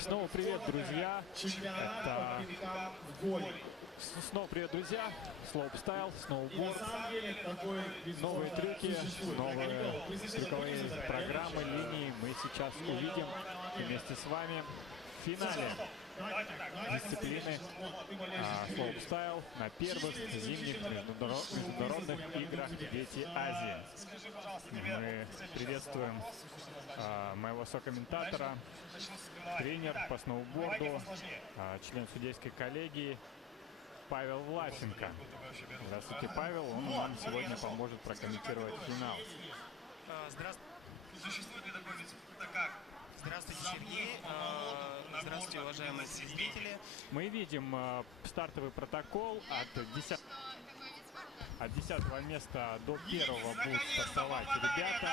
Снова привет, друзья. Снова привет, друзья. Слоупстайл, сноуборд, новые трюки, новые трюковые программы, линии мы сейчас увидим вместе с вами в финале дисциплины слоупстайл на первых зимних международных играх «Дети Азии». Мы приветствуем моего сокомментатора, тренер по сноуборду, член судейской коллегии Павел Власенко. Здравствуйте, Павел. Он нам сегодня поможет прокомментировать финал. Здравствуйте, Сергей. Здравствуйте, уважаемые зрители. Мы видим стартовый протокол от 10-го места до 1-го будут стартовать ребята.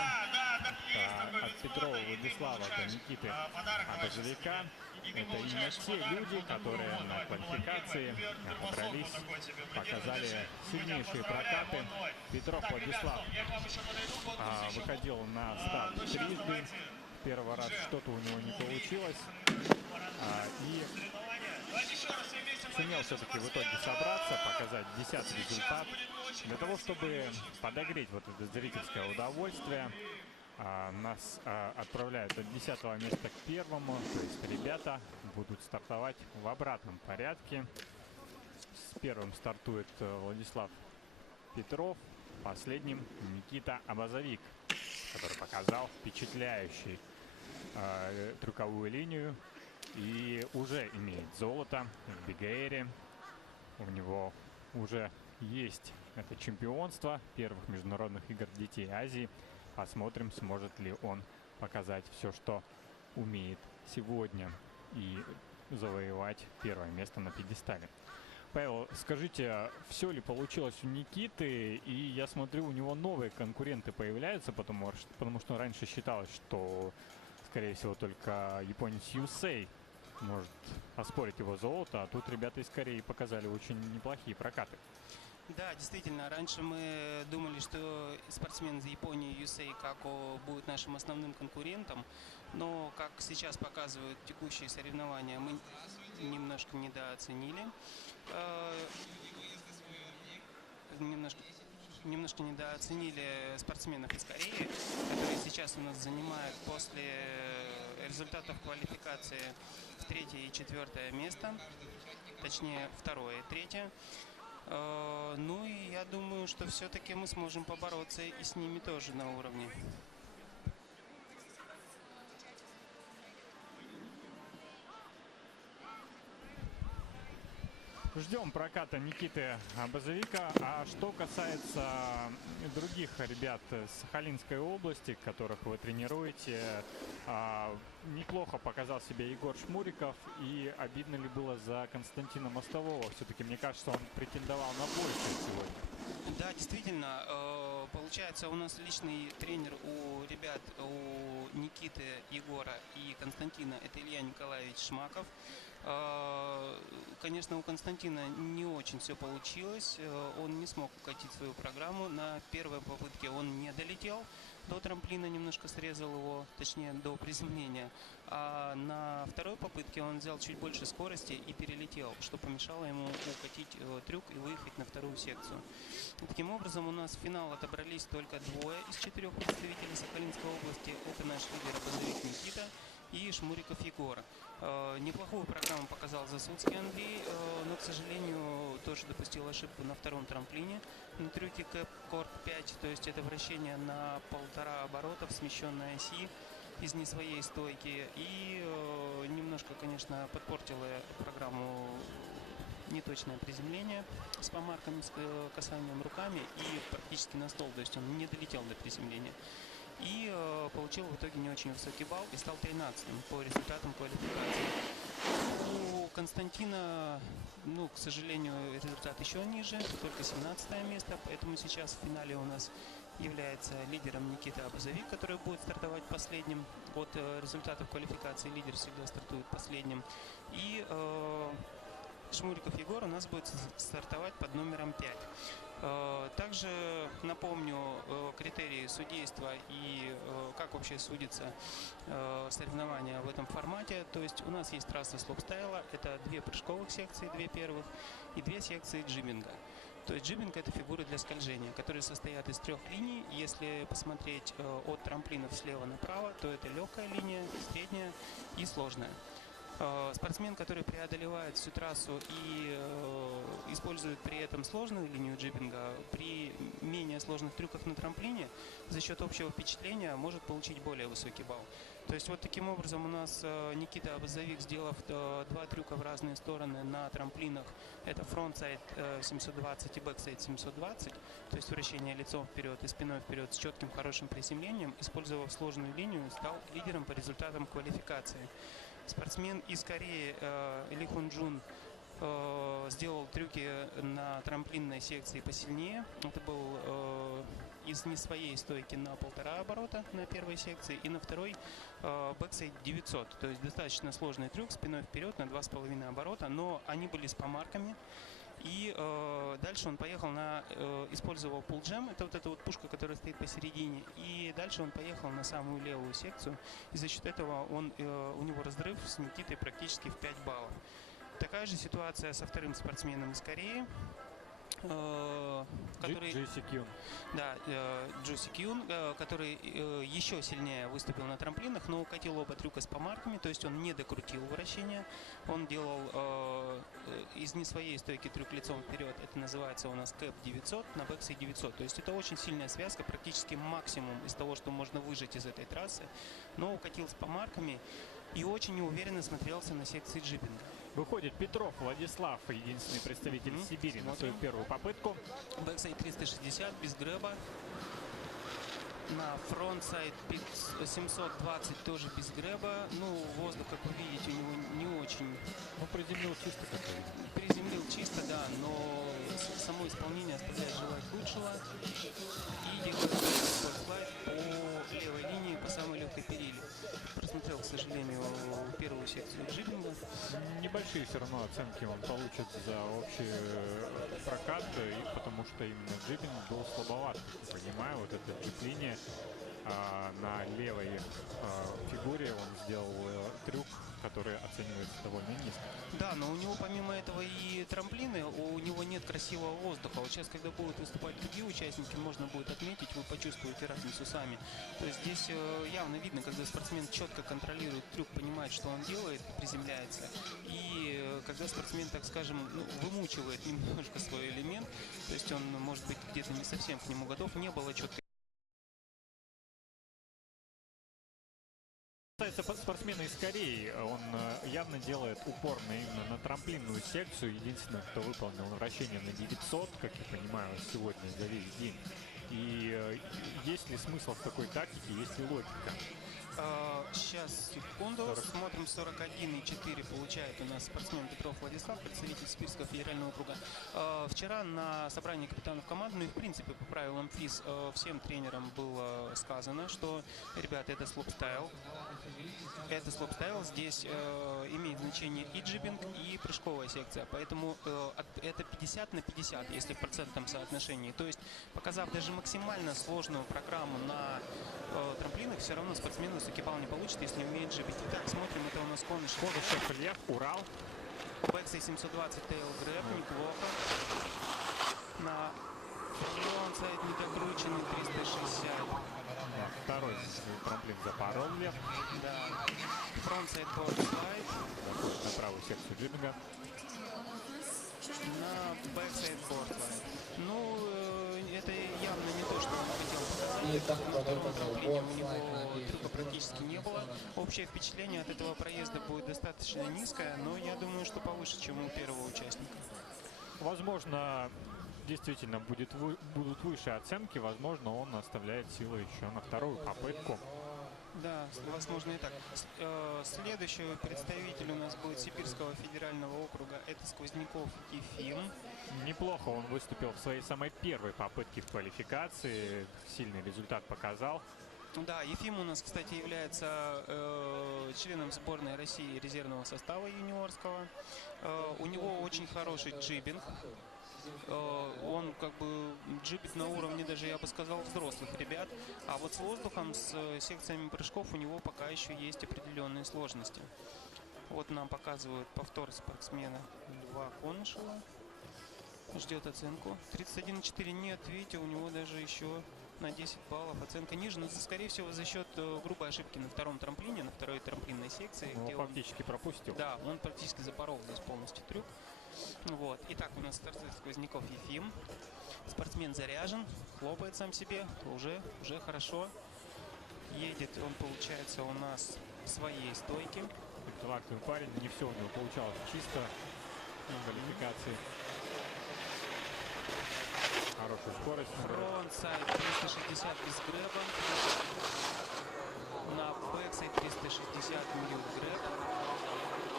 От Петрова Владислава до Никиты Абазовика. Это именно те люди, которые на квалификации собрались, показали сильнейшие прокаты. Петров Владислав выходил на старт трижды. Первый раз что-то у него не получилось. И сумел все-таки в итоге собраться, показать 10-й результат. Для того, чтобы подогреть вот это зрительское удовольствие, нас отправляют от 10-го места к 1-му. То есть ребята будут стартовать в обратном порядке. С первым стартует Владислав Петров, последним Никита Абазовик, который показал впечатляющий трюковую линию и уже имеет золото в Биг-эйре. У него уже есть это чемпионство первых международных игр детей Азии. Посмотрим, сможет ли он показать все, что умеет сегодня, и завоевать первое место на пьедестале. Павел, скажите, все ли получилось у Никиты? И я смотрю, у него новые конкуренты появляются, потому что раньше считалось, что, скорее всего, только японец Юсей может оспорить его золото, а тут ребята из Кореи показали очень неплохие прокаты. Да, действительно, раньше мы думали, что спортсмен из Японии Юсей Како будет нашим основным конкурентом, но, как сейчас показывают текущие соревнования, мы немножко недооценили. Немножко недооценили спортсменов из Кореи, которые сейчас у нас занимают после результатов квалификации 3-е и 4-е место, точнее 2-е и 3-е. Ну и я думаю, что все-таки мы сможем побороться и с ними тоже на уровне. Ждем проката Никиты Абазовика. А что касается других ребят с Сахалинской области, которых вы тренируете, неплохо показал себя Егор Шмуриков. И обидно ли было за Константина Мостового? Все-таки, мне кажется, он претендовал на большее сегодня. Да, действительно. Получается, у нас личный тренер у ребят, у Никиты, Егора и Константина, это Илья Николаевич Шмаков. Конечно, у Константина не очень все получилось. Он не смог укатить свою программу. На первой попытке он не долетел до трамплина, немножко срезал его, точнее до приземления. А на второй попытке он взял чуть больше скорости и перелетел, что помешало ему укатить трюк и выехать на вторую секцию. Таким образом, у нас в финал отобрались только 2 из 4 представителей Сахалинской области. Это наш лидер Абазовик Никита и Шмуриков Егор. Неплохую программу показал Засудский Андрей, но, к сожалению, тоже допустил ошибку на втором трамплине на трюке Кэп-Корт 5, то есть это вращение на 1,5 оборота в смещенной оси из не своей стойки. И немножко, конечно, подпортило программу неточное приземление с помарками, с касанием руками и практически на стол, то есть он не долетел до приземления. И получил в итоге не очень высокий балл и стал 13-м по результатам квалификации. У Константина, к сожалению, результат еще ниже, только 17 место, поэтому сейчас в финале у нас является лидером Никита Абазовик, который будет стартовать последним. От результатов квалификации лидер всегда стартует последним. И Шмуриков Егор у нас будет стартовать под номером 5. Также напомню критерии судейства и как вообще судится соревнования в этом формате. То есть у нас есть трасса слопстайла, это 2 прыжковых секции, 2 первых, и 2 секции джибинга. То есть джибинг — это фигуры для скольжения, которые состоят из 3 линий. Если посмотреть от трамплинов слева направо, то это легкая линия, средняя и сложная. Спортсмен, который преодолевает всю трассу и использует при этом сложную линию джибинга, при менее сложных трюках на трамплине, за счет общего впечатления может получить более высокий балл. То есть вот таким образом у нас Никита Абазовик, сделав 2 трюка в разные стороны на трамплинах, это фронтсайд 720 и бэксайд 720, то есть вращение лицом вперед и спиной вперед с четким хорошим приземлением, использовав сложную линию, стал лидером по результатам квалификации. Спортсмен из Кореи Ли Хун Джун сделал трюки на трамплинной секции посильнее. Это был из не своей стойки на 1,5 оборота на первой секции и на второй бэксайд 900. То есть достаточно сложный трюк спиной вперед на 2,5 оборота, но они были с помарками. И дальше он поехал использовал пулджем, это вот эта вот пушка, которая стоит посередине. И дальше он поехал на самую левую секцию. И за счет этого у него разрыв с Никитой практически в 5 баллов. Такая же ситуация со вторым спортсменом из Кореи. Который, Джуси Кьюн. Да, Джуси Кьюн, который еще сильнее выступил на трамплинах, но укатил оба трюка с помарками, то есть он не докрутил вращение. Он делал из не своей стойки трюк лицом вперед, это называется у нас кэп 900 на бэксе 900. То есть это очень сильная связка, практически максимум из того, что можно выжать из этой трассы, но укатил с помарками и очень неуверенно смотрелся на секции джибинга. Выходит Петров Владислав, единственный представитель Сибири, на свою первую попытку. Бэксайд 360 без грэба. На фронтсайд 720 тоже без грэба. Ну, воздух, как вы видите, у него не очень. Ну, приземлил чисто, как вы видите. Приземлил чисто, да, но само исполнение оставляет желать лучшего. И делает слайд по левой линии, по самой легкой периле. Просмотрел, к сожалению, первую секцию джибинга. Небольшие все равно оценки он получит за общий прокат, потому что именно джибинг был слабоват, как я понимаю. Вот эта джип-линия на левой фигуре он сделал трюк, который оценивается довольно низко. Да, но у него помимо этого и трамплины, у него нет красивого воздуха. Вот сейчас, когда будут выступать другие участники, можно будет отметить, вы почувствуете разницу сами. То есть здесь явно видно, когда спортсмен четко контролирует трюк, понимает, что он делает, приземляется. И когда спортсмен, так скажем, вымучивает немножко свой элемент, то есть он, может быть, где-то не совсем к нему готов, не было четко. Спортсмена из Кореи, он явно делает упор именно на трамплинную секцию. Единственное, кто выполнил вращение на 900, как я понимаю, сегодня за весь день. И есть ли смысл в такой тактике, есть ли логика? Сейчас, секунду. Смотрим, 41,4 получает у нас спортсмен Петров Владислав, представитель Сибирского федерального округа. Вчера на собрании капитанов команд, ну и в принципе по правилам ФИС, всем тренерам было сказано, что, ребята, это слопстайл. Это слопстайл, здесь имеет значение и джибинг, и прыжковая секция. Поэтому это 50 на 50, если в процентном соотношении. То есть, показав даже максимально сложную программу на трамплинах, все равно спортсмен высокий балл не получит, если не умеет джибить. Итак, смотрим, это у нас Конышев Лев, Урал. Бэксайд 720 тейл грэб, неплохо. На фронтсайд недокрученный 360. Да, второй трамплин запорол Лев. Да. Фронтсайд бордслайд. Заходит на правую секцию джибинга. На бэксайд бордслайд. Ну, это явно не то, что он хотел показать. У него трюка практически не было. Общее впечатление от этого проезда будет достаточно низкое, но я думаю, что повыше, чем у первого участника. Возможно, действительно будут выше оценки. Возможно, он оставляет силы еще на вторую попытку. Да, возможно и так. Следующий представитель у нас будет Сибирского федерального округа. Это Сквозняков Ефим. Неплохо он выступил в своей самой первой попытке в квалификации. Сильный результат показал. Да, Ефим у нас, кстати, является членом сборной России резервного состава юниорского. У него очень хороший джибинг. Он как бы джипит на уровне даже, я бы сказал, взрослых ребят. А вот с воздухом, с секциями прыжков у него пока еще есть определенные сложности. Вот нам показывают повтор спортсмена Льва Конышева. Ждет оценку. 31,4 нет, видите, у него даже еще на 10 баллов оценка ниже. Но, скорее всего, за счет грубой ошибки на втором трамплине, на второй трамплинной секции. Он где фактически пропустил. Да, он практически запорол здесь полностью трюк. Вот. Итак, у нас стартует Сквозняков Ефим. Спортсмен заряжен, хлопает сам себе, уже хорошо. Едет он, получается, у нас в своей стойке. Талантливый парень, не все у него получалось чисто в квалификации. Хорошая скорость. Фронтсайд 360 без грэба. На бэксайд 360 мьют грэб.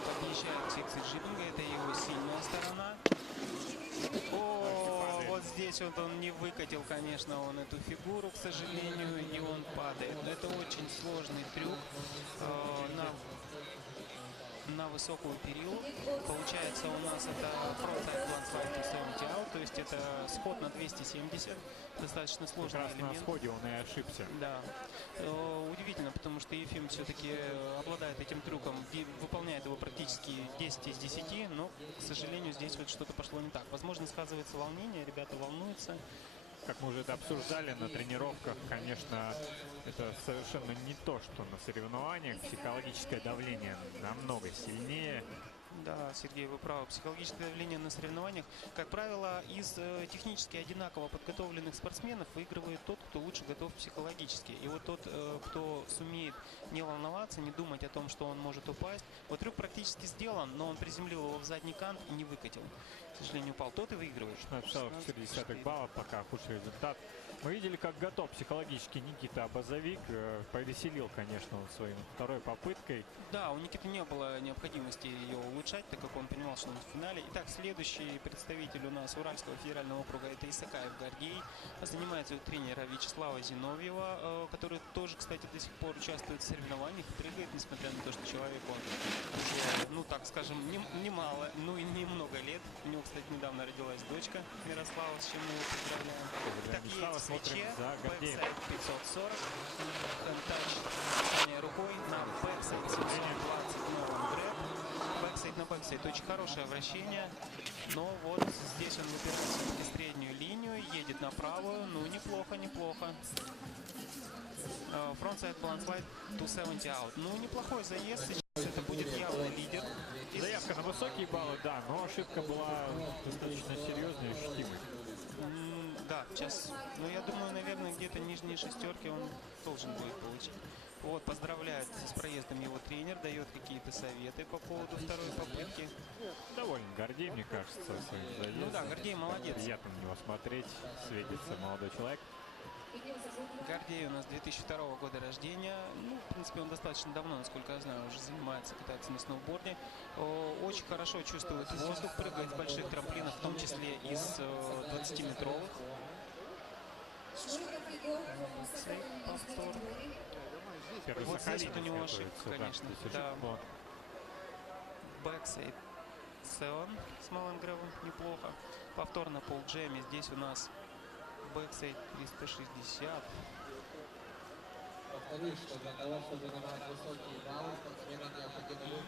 Подъезжает к секции джипинга, это его сильная сторона. О, вот здесь вот он не выкатил, конечно, он эту фигуру, к сожалению, и он падает. Но это очень сложный трюк на высокую перилу. Получается, у нас это frontside landslide to 70 out, то есть это сход на 270. Достаточно сложный Как раз элемент. на сходе он и ошибся. Да. Удивительно, потому что Ефим все-таки обладает этим трюком, выполняет его практически 10 из 10, но, к сожалению, здесь вот что-то пошло не так. Возможно, сказывается волнение, ребята волнуются. Как мы уже это обсуждали на тренировках, конечно, это совершенно не то, что на соревнованиях. Психологическое давление намного сильнее. Да, Сергей, вы правы. Психологическое давление на соревнованиях, как правило, из технически одинаково подготовленных спортсменов выигрывает тот, кто лучше готов психологически. И вот тот, кто сумеет не волноваться, не думать о том, что он может упасть. Вот трюк практически сделан, но он приземлил его в задний кант и не выкатил. К сожалению, упал. Тот и выигрывает. 16,4 балла, пока худший результат. Мы видели, как готов психологически Никита Абазовик. Повеселил, конечно, он своей второй попыткой. Да, у Никиты не было необходимости ее улучшать, так как он понимал, что он в финале. Итак, следующий представитель у нас Уральского федерального округа — это Исакаев Гордей. Занимается у тренера Вячеслава Зиновьева, который тоже, кстати, до сих пор участвует в соревнованиях и прыгает, несмотря на то, что человек он уже, ну так скажем, немало, ну и немного лет. У него, кстати, недавно родилась дочка Мирослава, с чем мы его поздравляем. Так, едет в свече, бэксайд 540, тач, касание рукой на бэксайд 720 новым грэб. Бэксайд на бэксайд, очень хорошее вращение, но вот здесь он выбирает все-таки среднюю линию, едет на правую, ну неплохо, неплохо. Frontside landslide to 70 out. Ну, неплохой заезд, сейчас это будет явный лидер. Заявка на высокие баллы, да, но ошибка была достаточно серьезной и ощутимой. Да, сейчас, ну я думаю, наверное, где-то нижние шестерки он должен будет получить. Вот, поздравляет с проездом его тренер, дает какие-то советы по поводу второй попытки. Довольно Гордей, мне кажется, своим заездом. Ну да, Гордей молодец. Приятно на него смотреть, светится молодой человек. Гордей у нас 2002 года рождения. Ну, в принципе, он достаточно давно, насколько я знаю, уже занимается, катается на сноуборде. Очень хорошо чувствует воздух, прыгает с больших трамплинов, в том числе из 20-метровых. Повтор. Первый Вот здесь вот у него готовится, ошибка, конечно. Да. Бэксайд Сеон с малым грэвом неплохо. Повтор на полджеме. Здесь у нас бэксайд 360. Повторюсь, что для того, чтобы набрать высокие баллы, спортсмену необходимо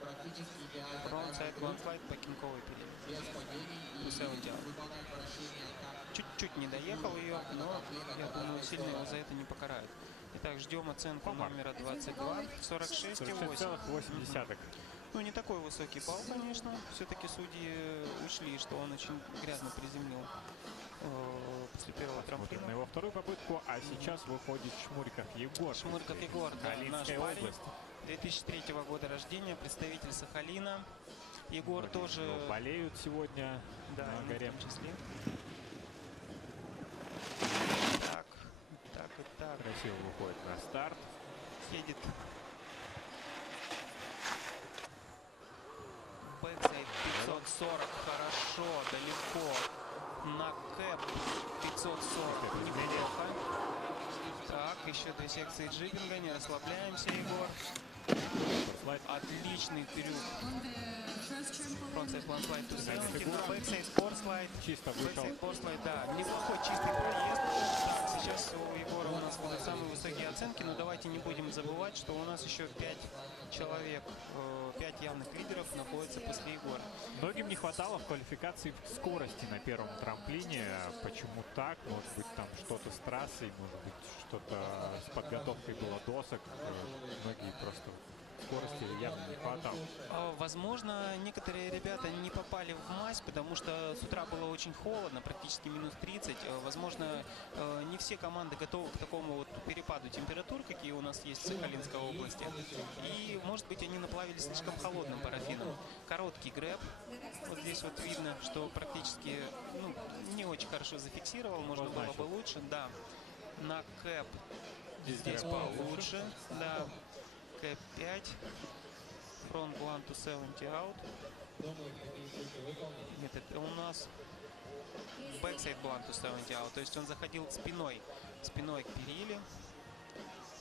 практически идеально Frontside landslide по кинковой период. без падений и выполнять вращение как Чуть-чуть не доехал ее, но я думаю, сильно его за это не покарают. Итак, ждем оценку номера 22. 46,8. 46,8. Ну, не такой высокий балл, конечно. Все-таки судьи учли, что он очень грязно приземлил после первого Смотрим трамплина. на его вторую попытку, а сейчас выходит Шмуриков Егор. Шмуриков Егор, да, наш Калининская парень. область. 2003 года рождения, представитель Сахалина. Егор тоже... Болеют сегодня Да, на горе. в том числе. Так и так. Красиво выходит на старт. Едет. Бэксайд 540, хорошо, далеко. На кэп 540, неплохо. Так, еще две секции джигинга, не расслабляемся, Егор. Слайд. Отлично. Отличный трюк. Frontside one slide to 70, на backside board slide. Чисто вышел. Backside board slide, да, неплохой чистый проезд. Так, сейчас у Егора у нас будут самые высокие оценки, но давайте не будем забывать, что у нас еще 5 человек, 5 явных лидеров находятся после Егора. Многим не хватало в квалификации скорости на первом трамплине. Почему так? Может быть, там что-то с трассой, может быть, что-то с подготовкой было досок. Многие просто скорости явно не хватало. Возможно, некоторые ребята не попали в мазь, потому что с утра было очень холодно, практически минус 30. Возможно, не все команды готовы к такому вот перепаду температур, какие у нас есть в Сахалинской области. И, может быть, они наплавились слишком холодным парафином. Короткий грэб. Вот здесь вот видно, что практически не очень хорошо зафиксировал. Можно было бы лучше. Да. На кэп здесь получше. Да. Кэп 5. Front one to 70 out. Нет, это у нас backside one to 70 out. То есть он заходил спиной к периле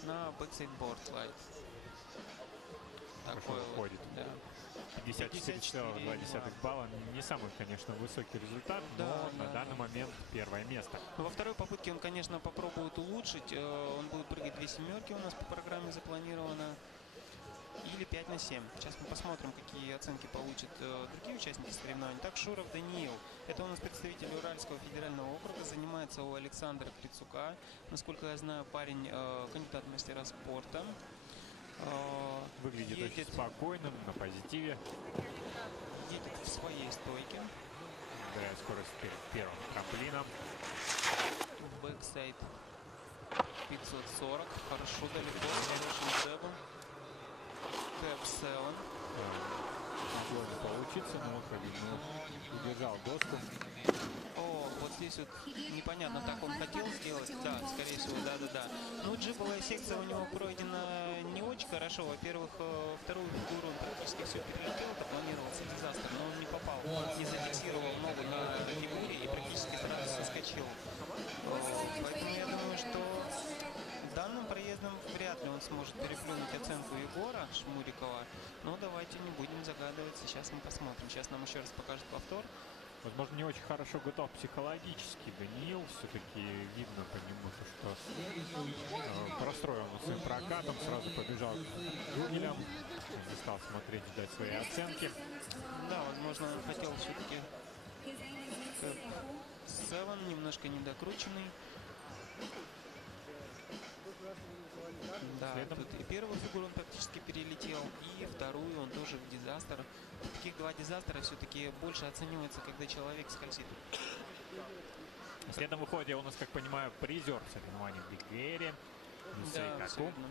на backside board slide. Хорошо Такой входит. Да. 54,2 балла. Не самый, конечно, высокий результат, но на данный момент первое место. Во второй попытке он, конечно, попробует улучшить. Он будет прыгать 2 семерки, у нас по программе запланировано. Или 5 на 7. Сейчас мы посмотрим, какие оценки получат другие участники соревнований. Так, Шуров Даниил. Это у нас представитель Уральского федерального округа. Занимается у Александра Крицука. Насколько я знаю, парень кандидат в мастера спорта. Выглядит очень спокойным, на позитиве. Едет в своей стойке. Набирает скорость перед первым трамплином. Бэксайд 540. Хорошо, далеко. Хорошим грэбом. Кэп 7. Могло не получиться, но он, по-видимому, удержал доску. О, вот здесь вот непонятно, так он хотел сделать. Да, скорее всего, да. Ну, джиповая секция у него пройдена не очень хорошо. Во-первых, вторую фигуру он практически все перелетел, это планировался дизастер, но он не попал, не зафиксировал ногу на фигуре и практически сразу соскочил. Поэтому я думаю, что данным проездом вряд ли он сможет переплюнуть оценку Егора Шмурикова. Но давайте не будем загадываться. Сейчас мы посмотрим. Сейчас нам еще раз покажет повтор. Возможно, не очень хорошо готов психологически Даниил. Все-таки видно по нему, что расстроен своим прокатом. Сразу побежал к джунгелям. Не стал смотреть, ждать свои оценки. Да, возможно, он хотел все-таки 7, немножко недокрученный. Да, тут и первую фигуру он практически перелетел, и вторую он тоже в дизастер. Таких 2 дизастера все-таки больше оценивается, когда человек скользит. В следом выходе у нас, как понимаю, призер соревнований в Биг-Эйре. Да, все верно.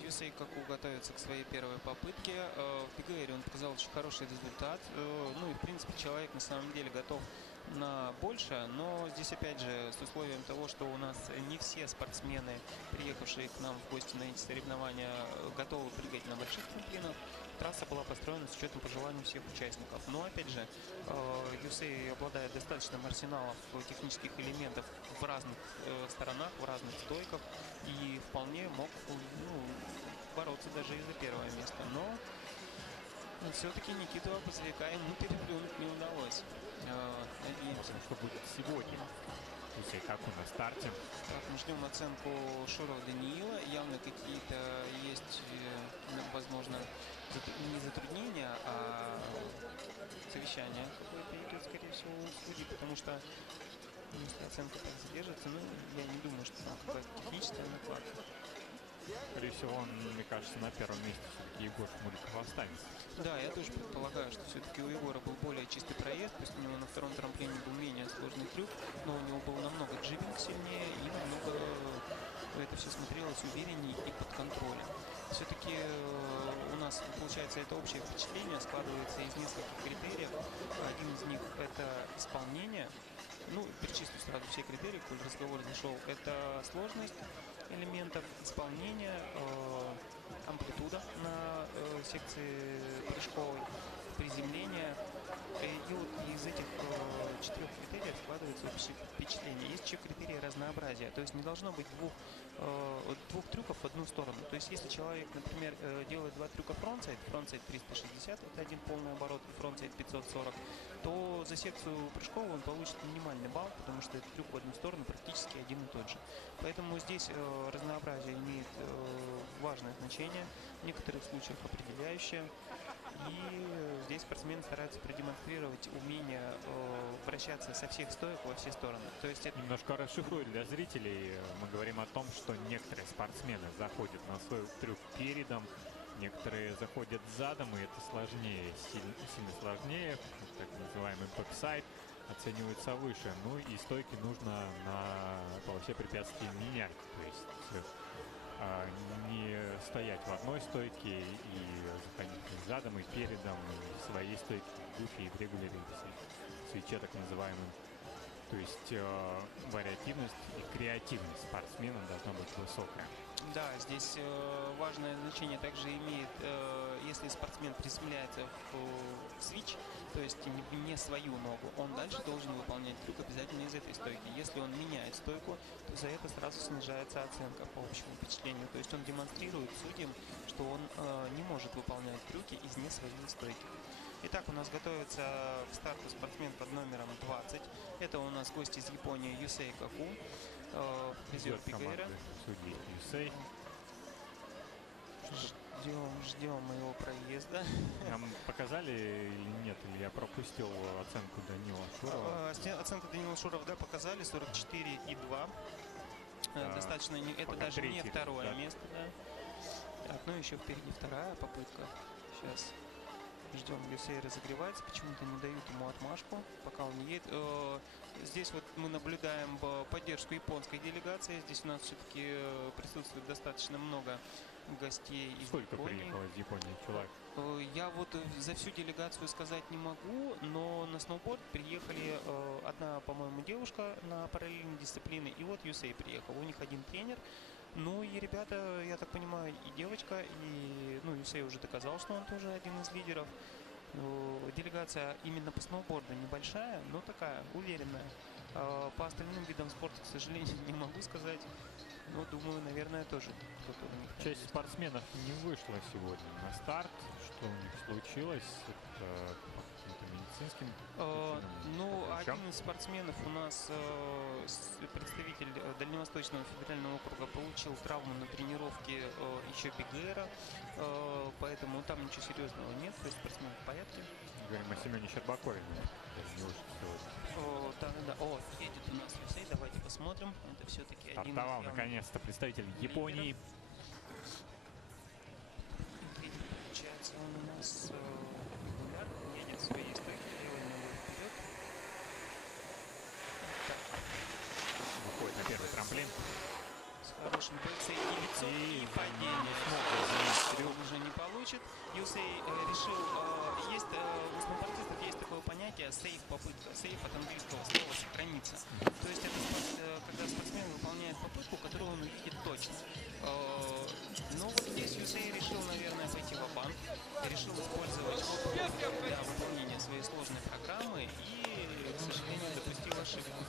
Юсей Каку готовится к своей первой попытке. В Биг-Эйре он показал очень хороший результат. Ну и, в принципе, человек на самом деле готов на большее, но здесь опять же с условием того, что у нас не все спортсмены, приехавшие к нам в гости на эти соревнования, готовы прыгать на больших трамплинах. Трасса была построена с учетом пожеланий всех участников. Но опять же, Юсей обладает достаточным арсеналом технических элементов в разных сторонах, в разных стойках и вполне мог бороться даже и за первое место. Но все-таки Никиту Опозвяка ему переплюнуть не удалось. Надеемся, что будет сегодня. Юсей Каку на старте. Так, мы ждем оценку Шурова Даниила. Явно какие-то есть, возможно, не затруднения, а совещание какое-то идет, скорее всего, у судей, потому что если оценка так задержится, я не думаю, что там какая-то техническая накладка. Скорее всего, он, мне кажется, на первом месте все-таки Егор Шмуриков останется. Да, я тоже предполагаю, что все-таки у Егора был более чистый проезд, пусть у него на втором трамплине был менее сложный трюк, но у него был намного джибинг сильнее и намного это все смотрелось увереннее и под контролем. Все-таки у нас, получается, это общее впечатление складывается из нескольких критериев. Один из них – это исполнение. Перечислю сразу все критерии, коль разговор зашел. Это сложность элементов, исполнения, амплитуда на секции прыжковой, приземления. И вот из этих 4 критериев складывается общее впечатление. Есть еще критерии разнообразия. То есть не должно быть 2 двух трюков в одну сторону. То есть если человек, например, делает два трюка фронтсайд 360, это один полный оборот, и фронтсайд 540, то за секцию прыжковую он получит минимальный балл, потому что этот трюк в одну сторону практически один и тот же. Поэтому здесь разнообразие имеет важное значение, в некоторых случаях определяющее. И здесь спортсмен старается продемонстрировать умение вращаться со всех стоек во все стороны. То есть это Немножко расшифрую для зрителей. Мы говорим о том, что некоторые спортсмены заходят на свой трюк передом, некоторые заходят задом, и это сложнее, сильно сложнее, так называемый бэксайд, оценивается выше. Ну и стойки нужно на полосе препятствий менять. То есть не стоять в одной стойке и заходить и задом, и передом, и в своей стойке, в буфе, и в регуляре, и в свече так называемым. То есть вариативность и креативность спортсмена должна быть высокая. Да, здесь важное значение также имеет, если спортсмен приземляется в свич, то есть не свою ногу, он дальше должен выполнять трюк обязательно из этой стойки. Если он меняет стойку, то за это сразу снижается оценка по общему впечатлению. То есть он демонстрирует судьям, что он не может выполнять трюки из не своей стойки. Итак, у нас готовится к старту спортсмен под номером 20. Это у нас гость из Японии Юсей Каку, призер Биг-эйра. Судьи Юсей. Ждем моего проезда. Нам показали или нет, или я пропустил оценку Данила Шурова? Оценку Данила Шурова, да, показали, 44,2. Достаточно, это даже не второе место, да. Так, ну еще впереди вторая попытка. Сейчас ждем, Юсей разогревается, почему-то не дают ему отмашку, пока он не едет. Здесь вот мы наблюдаем поддержку японской делегации. Здесь у нас все-таки присутствует достаточно много гостей из Сколько Японии. приехало из Японии человек? Я вот за всю делегацию сказать не могу, но на сноуборд приехали одна, по-моему, девушка на параллельной дисциплине, и вот Юсей приехал. У них один тренер. Ну и ребята, я так понимаю, и девочка, и Юсей уже доказал, что он тоже один из лидеров. Делегация именно по сноуборду небольшая, но такая уверенная. По остальным видам спорта, к сожалению, не могу сказать. Но думаю, наверное, тоже кто-то у них. Часть спортсменов не вышла сегодня на старт. Что у них случилось? Это по каким-то медицинским причинам? Один из спортсменов у нас, представитель Дальневосточного федерального округа, получил травму на тренировке еще Биг-эйра, поэтому там ничего серьезного нет, то есть спортсмен в порядке. Говорим о Семене Щербакове, не вышел сегодня. Да. Едет у нас Юсей, давайте посмотрим. Это все-таки один из Стартовал наконец-то представитель Японии. Получается, он у нас едет в своей стойке, делаем его вперед. Выходит на первый трамплин. С хорошим бэксайд и лицо, и падение. Он уже не получит. Юсей решил, есть у сноубордистов есть такое понятие сейф попытка. Сейф от английского слова сохраниться. То есть это когда спортсмен выполняет попытку, которую он увидит точно. Но вот здесь Юсей решил, наверное, пойти ва-банк. Решил использовать опыт для выполнения своей сложной программы и, к сожалению, допустил ошибку.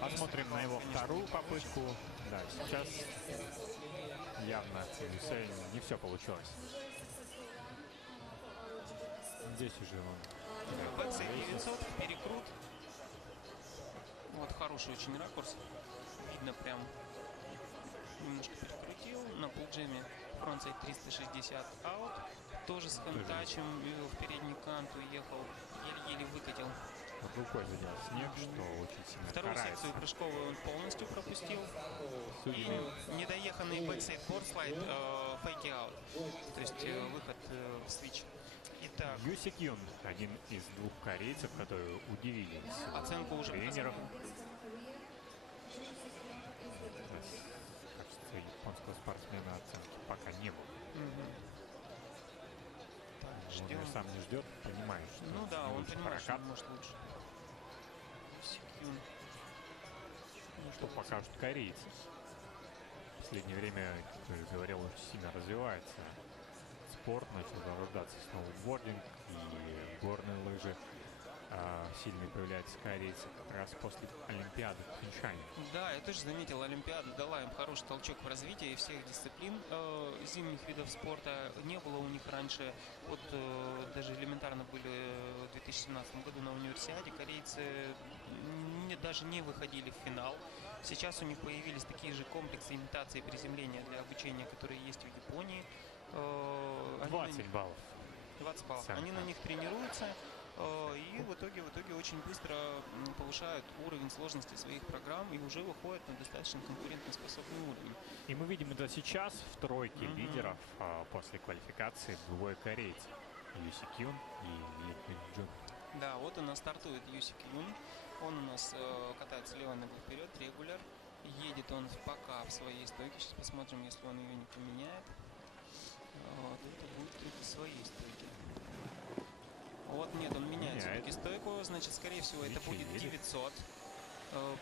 Посмотрим на его вторую попытку. Да, сейчас явно у Юсея не все получилось. Здесь уже он. Бэксайд 900, перекрут. Вот хороший очень ракурс. Видно прям. Немножко перекрутил. На пулджеме фронтсайд 360 аут. Тоже с хэмтачем в передний кант уехал. Еле-еле выкатил. Рукой задел снег, что очень сильно Вторую карается. секцию прыжковую он полностью пропустил. И недоеханный бэксайд форслайд фейки аут. То есть выход в свич. Итак, Юси Кьюн, один из двух корейцев, которые удивили оценку уже тренеров. показали. Кажется, японского спортсмена оценки пока не было. Так, Он ждем. ее сам не ждет, понимает, что Ну да, не он лучший понимает, что прокат. он может лучше. Секунд. Что покажут корейцы. В последнее время, как я говорил, очень сильно развивается спорт, начал зарождаться сноубординг и горные лыжи. сильный появляется корейцы как раз после Олимпиады в Пхенчхане. Да, я тоже заметил, Олимпиада дала им хороший толчок в развитии всех дисциплин зимних видов спорта. Не было у них раньше, вот даже элементарно были в 2017 году на универсиаде, корейцы даже не выходили в финал. Сейчас у них появились такие же комплексы имитации приземления для обучения, которые есть в Японии. 20 баллов. 20 баллов. Сам Они на факт. них тренируются и в итоге очень быстро повышают уровень сложности своих программ и уже выходят на достаточно конкурентоспособный уровень. И мы видим это сейчас в тройке Мгм. лидеров после квалификации двое корейцев. Юси Кюн и Ли Квин-Джун. Да, вот у нас стартует Юси Кьюн. Он у нас катается левой ногой вперед, регуляр. Едет он пока в своей стойке. Сейчас посмотрим, если он ее не поменяет. Вот, это будет только своей стойки. Вот, нет, он меняет все-таки стойку. Значит, скорее всего, это Ничего будет едет. 900.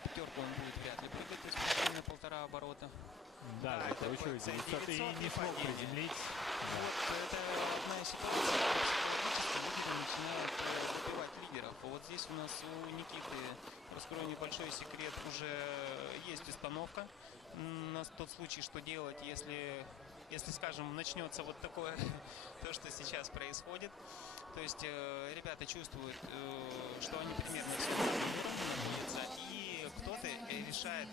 Пятерку он будет вряд ли прыгать, то есть примерно 1,5 оборота. Да, Да, это закручивает PCI 900 и 900 не и смог падение. приземлить. Вот это одна из ситуаций, когда психологически лидеры начинают добивать лидеров. Вот здесь у нас у Никиты, раскрою небольшой секрет, уже есть установка на тот случай, что делать, если скажем, начнется вот такое, то, что сейчас происходит. То есть ребята чувствуют, что они примерно все на уровне находятся, и кто-то решает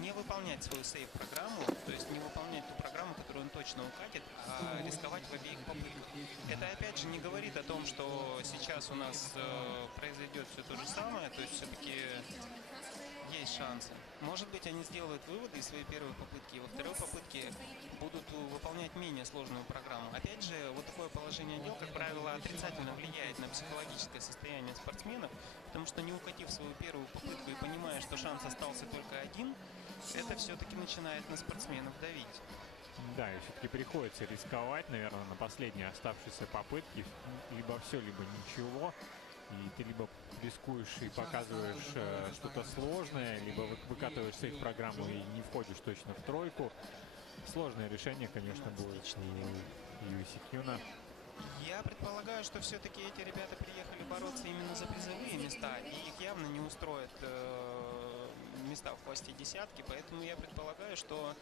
не выполнять свою сейв-программу, то есть не выполнять ту программу, которую он точно укатит, а рисковать в обеих попытках. Это опять же не говорит о том, что сейчас у нас произойдет все то же самое, то есть все-таки есть шансы. Может быть, они сделают выводы из своей первой попытки, и во второй попытке будут выполнять менее сложную программу. Опять же, вот такое положение дел, как правило, отрицательно влияет на психологическое состояние спортсменов, потому что не укатив свою первую попытку и понимая, что шанс остался только один, это все-таки начинает на спортсменов давить. Да, и все-таки приходится рисковать, наверное, на последние оставшиеся попытки. Либо все, либо ничего. И ты либо рискуешь и показываешь что-то сложное, либо выкатываешь сейф программу и не входишь точно в тройку. Сложное решение, конечно, будет у Юси Кьюна. Я предполагаю, что все-таки эти ребята приехали бороться именно за призовые места, и их явно не устроят места в хвосте десятки, поэтому я предполагаю, что,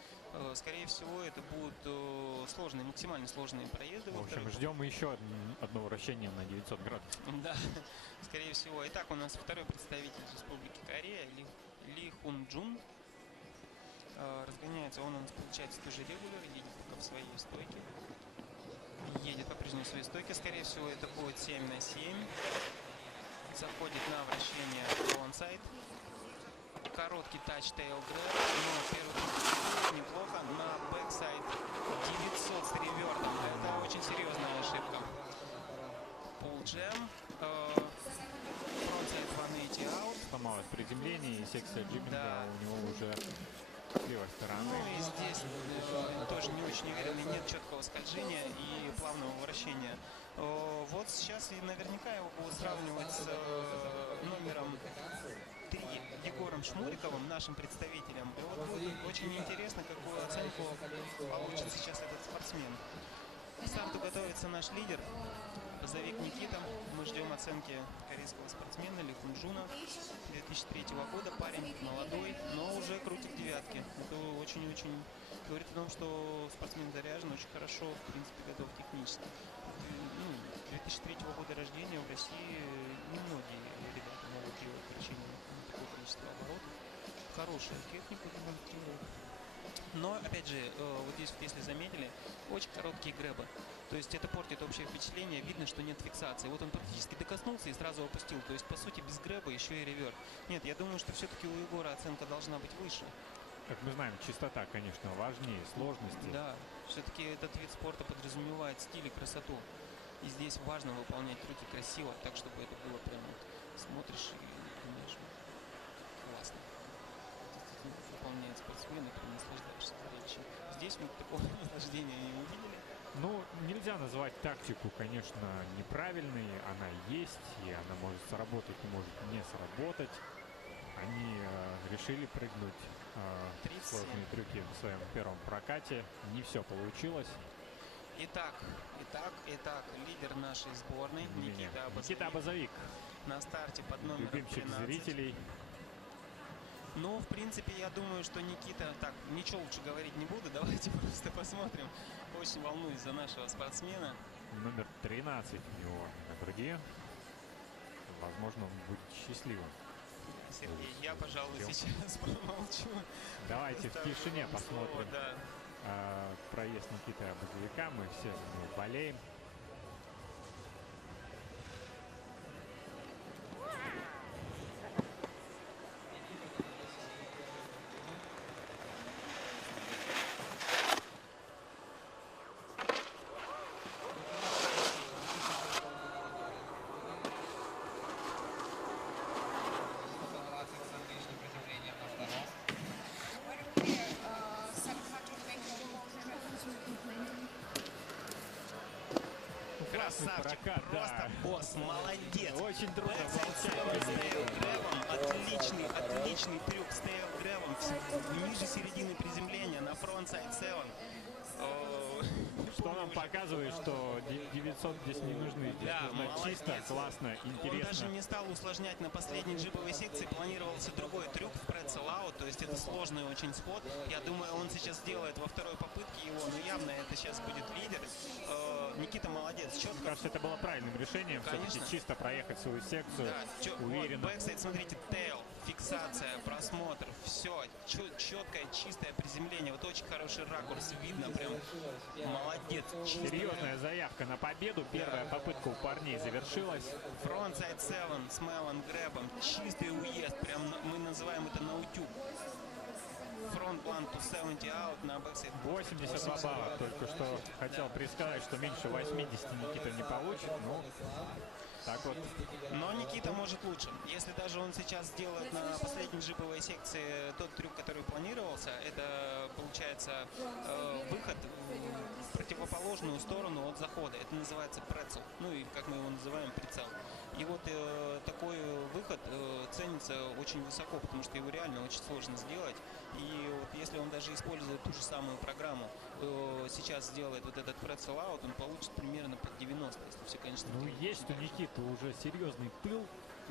скорее всего, это будут сложные, максимально сложные проезды. В общем, ждем еще одно вращение на 900 градусов. Да, скорее всего. Итак, у нас второй представитель Республики Корея, Ли Хун Джун. Разгоняется он у нас, получается, тоже регуляр, едет пока в своей стойке. Едет по-прежнему в своей стойке, скорее всего, это будет 7 на 7. Заходит на вращение фронтсайд. Короткий тач-тейл грэб, но первый неплохо. На бэксайд 900 с ревертом. Это очень серьезная ошибка. Пул джем. Фронтсайд 180 аут. Сломалось приземление, и секция джиминга Да. у него уже с левой стороны. Ну и здесь тоже не очень уверенный, нет четкого скольжения и плавного вращения. Вот сейчас и наверняка его будут сравнивать с номером 3 Егором Шмуриковым, нашим представителем. И вот будет очень интересно, какую оценку получит сейчас этот спортсмен. К старту готовится наш лидер, позовик Никита. Мы ждем оценки корейского спортсмена Ли Хун Джуна 2003 года. Парень молодой, но уже крутит девятки. Это очень-очень говорит о том, что спортсмен заряжен, очень хорошо, в принципе, готов технически. 2003 года рождения в России немногие ребята могут делать вращение на такое количество оборотов. Хорошую технику демонстрируют. Но, опять же, вот здесь, если заметили, очень короткие грэбы. То есть это портит общее впечатление, видно, что нет фиксации. Вот он практически докоснулся и сразу опустил. То есть, по сути, без грэба еще и реверт. Нет, я думаю, что все-таки у Егора оценка должна быть выше. Как мы знаем, чистота, конечно, важнее сложности. Да, все-таки этот вид спорта подразумевает стиль и красоту. И здесь важно выполнять трюки красиво, так, чтобы это было прям вот смотришь и думаешь, классно. Действительно, выполняет спортсмен, и прям наслаждаешься зрелищем. Здесь мы такого наслаждения не увидели. Ну, нельзя назвать тактику, конечно, неправильной. Она есть, и она может сработать, и может не сработать. Они решили прыгнуть 37. сложные трюки в своем первом прокате. Не все получилось. Итак, лидер нашей сборной Никита Никита Абазовик Абазовик, на старте под номером любимчик 13. зрителей. Ну, в принципе, я думаю, что Никита... Так, ничего лучше говорить не буду, давайте просто посмотрим. Очень волнуюсь за нашего спортсмена. Номер 13 у него на груди. Возможно, он будет счастливым. Сергей, я, пожалуй, сейчас промолчу. Давайте в тишине посмотрим Да. проезд Никиты Абазовика. Мы все за него болеем. Поноваться с лишним приземлением на втором. Классный Красавчик, прокат, просто да. босс, молодец. Очень трудно Бэксайд получается. стейл грэбом, отличный трюк стейл грэбом ниже середины приземления на фронтсайд 7. Что нам показывает, что 900 здесь не нужны. Здесь Да, нужно молодец. чисто, классно, Он даже интересно. не стал усложнять на последней джиповой секции, планировался другой трюк в прецел-аут, то есть это сложный очень сход. Я думаю, он сейчас сделает во второй попытке его, но явно это сейчас будет лидер. Никита молодец, Мне четко. кажется, это было правильным решением. Все-таки Конечно. чисто проехать свою секцию Да, уверенно. Вот, бэксайд, смотрите, тейл, фиксация, просмотр, все, четкое, чистое приземление. Вот очень хороший ракурс, видно, прям молодец. Чистый. Серьезная заявка на победу. Первая попытка у парней завершилась. Фронтсайд 7 с Мелон Грэбом, чистый уезд, прям мы называем это на утюг. Фронт план to 70 out на бэксайд. 82 балла. Только что хотел предсказать, что меньше 80 Никита не получит. Ну, так вот. Но Никита может лучше. Если даже он сейчас сделает на последней джиповой секции тот трюк, который планировался, это получается выход в противоположную сторону от захода. Это называется прецел. Ну и как мы его называем, прицел. И вот такой выход ценится очень высоко, потому что его реально очень сложно сделать. И вот если он даже использует ту же самую программу, сейчас сделает вот этот прецел аут, он получит примерно под 90, если все, конечно, Ну, делать есть у очень Никиты уже серьезный тыл.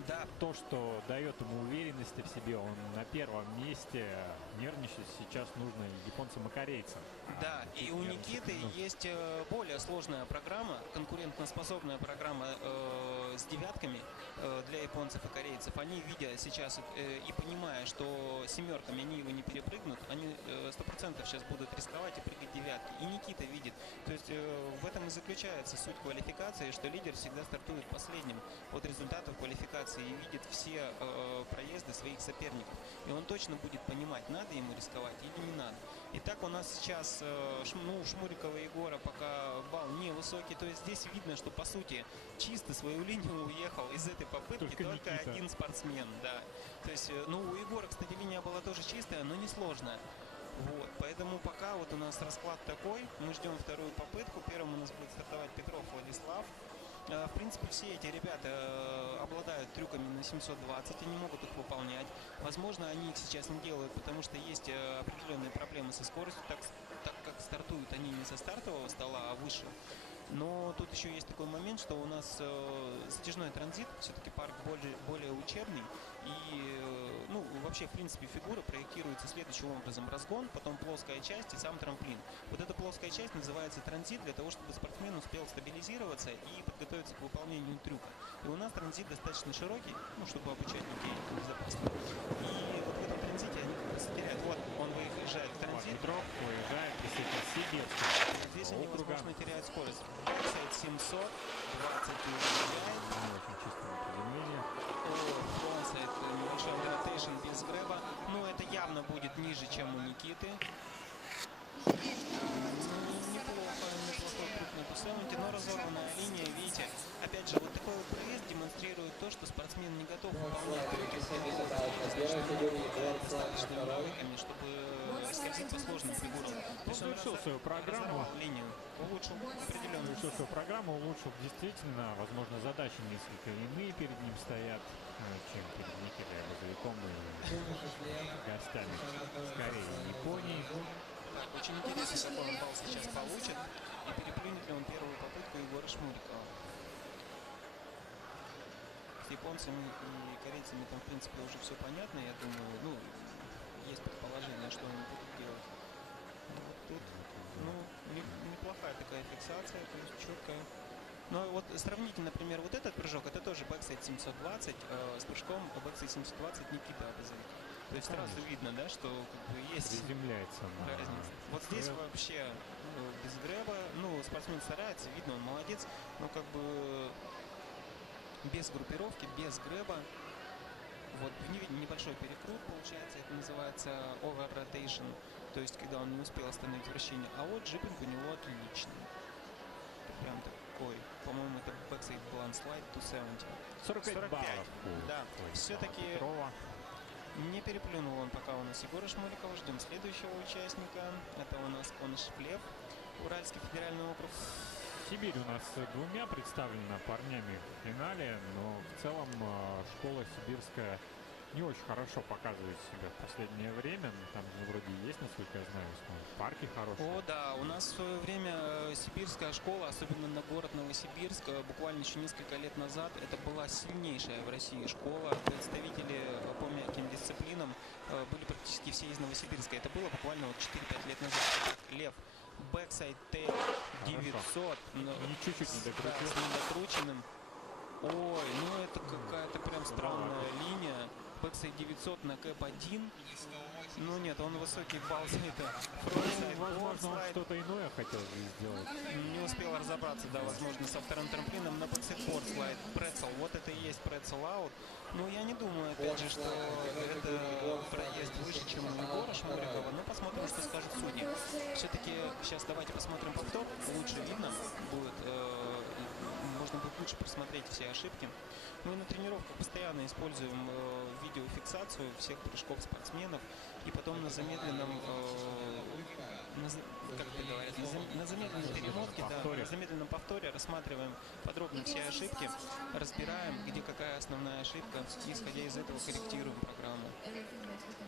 Да, То, что дает ему уверенности в себе, он на первом месте. Нервничать сейчас нужно японцам и корейцам. да, и у нервничать Никиты не нужно. есть более сложная программа, конкурентоспособная программа с девятками для японцев и корейцев. Они, видя сейчас и понимая, что семерками они его не перепрыгнут, они 100% сейчас будут рисковать и прыгать девятки. И Никита видит. То есть в этом и заключается суть квалификации, что лидер всегда стартует последним от результатов квалификации и видит все проезды своих соперников. И он точно будет понимать, надо ему рисковать или не надо. Итак, у нас сейчас у Шмурикова Егора пока балл невысокий. То есть здесь видно, что по сути чисто свою линию уехал из этой попытки Только только Никита. один спортсмен. Да. То есть, у Егора, кстати, линия была тоже чистая, но не сложная. Вот, поэтому пока вот у нас расклад такой. Мы ждем вторую попытку. Первым у нас будет стартовать Петров Владислав. В принципе, все эти ребята обладают трюками на 720, они могут их выполнять. Возможно, они их сейчас не делают, потому что есть определенные проблемы со скоростью, так как стартуют они не со стартового стола, а выше. Но тут еще есть такой момент, что у нас затяжной транзит, все-таки парк более учебный. И, вообще, в принципе, фигура проектируется следующим образом. Разгон, потом плоская часть и сам трамплин. Вот эта плоская часть называется транзит для того, чтобы спортсмен успел стабилизироваться и подготовиться к выполнению трюка. И у нас транзит достаточно широкий, чтобы обучать людей безопасно. И вот в этом транзите они как раз теряют. Вот он выезжает в транзит. Петров уезжает присоединить Сибирск. Здесь они, округа. возможно, теряют скорость. Бэксайд 700, 20 уезжает. Не очень чистое приземление. Фронтсайд, небольшой ротейшн без грэба. Это явно будет ниже, чем у Никиты. Неплохой крупный пусевнути, но разорванная линия, видите. Опять же, вот такой вот проезд демонстрирует то, что спортсмен не готов выполнять достаточными навыками, чтобы скользить по сложным фигурам. То есть он Завершил свою программу. разорвал линию, улучшил определенно. Завершил свою программу, улучшил действительно. Возможно, задачи несколько иные перед ним стоят, чем перед Никитой Абазовиком и гостями с Кореи и Японии. Так, очень интересно, какой он балл сейчас получит. и переплюнет ли он первую попытку Егора Шмурикова. С японцами и корейцами там, в принципе, уже все понятно, я думаю. Ну, есть предположение, что он будет делать. Ну, вот тут, ну, неплохая такая фиксация, то есть четкая. Но вот сравните, например, вот этот прыжок, это тоже бэксайд 720 с прыжком бэксайд 720 Никиты Абазовик. То есть сразу видно, да, что как бы есть Приземляется на разница. Вот здесь грэб. вообще без грэба, ну, спортсмен старается, видно, он молодец, но как бы без группировки, без грэба. Вот небольшой перекрут получается, это называется over rotation, то есть когда он не успел остановить вращение. А вот джипинг у него отличный. Прям такой, по-моему, это backside balance slide 270. 45 баллов. Да, все-таки Петрова. не переплюнул он пока у нас Егора Шмурикова. Ждем следующего участника. Это у нас Коныш Лев, Уральский федеральный округ. Сибирь у нас двумя представлена парнями в финале, но в целом школа сибирская не очень хорошо показывает себя в последнее время. Там вроде есть, насколько я знаю, парки хорошие. О, да, у нас в свое время сибирская школа, особенно на город Новосибирск, буквально еще несколько лет назад, это была сильнейшая в России школа. Представители по мягким дисциплинам были практически все из Новосибирска. Это было буквально вот 4-5 лет назад. Лев, бэксайд тейл 900. И чуть-чуть не Да, докрутил. с недокрученным. Ой, ну это какая-то прям странная линия. Бэксайд 900 на кэп 1. Ну нет, он высокий балл за это. Возможно, он что-то иное хотел здесь сделать. Не успел разобраться, да, возможно, со вторым трамплином на бэксайд слайд. Прецел, вот это и есть прецел аут. Но я не думаю, опять же, что это проезд выше, чем у Егора Шмурикова. Но посмотрим, что скажут судьи. Все-таки сейчас давайте посмотрим повтор. Лучше видно будет, можно будет лучше просмотреть все ошибки. Мы на тренировках постоянно используем видеофиксацию всех прыжков спортсменов. И потом на замедленном, как это говорят, на замедленной перемотке, да, на замедленном повторе рассматриваем подробно все ошибки, разбираем, где какая основная ошибка, и исходя из этого корректируем программу.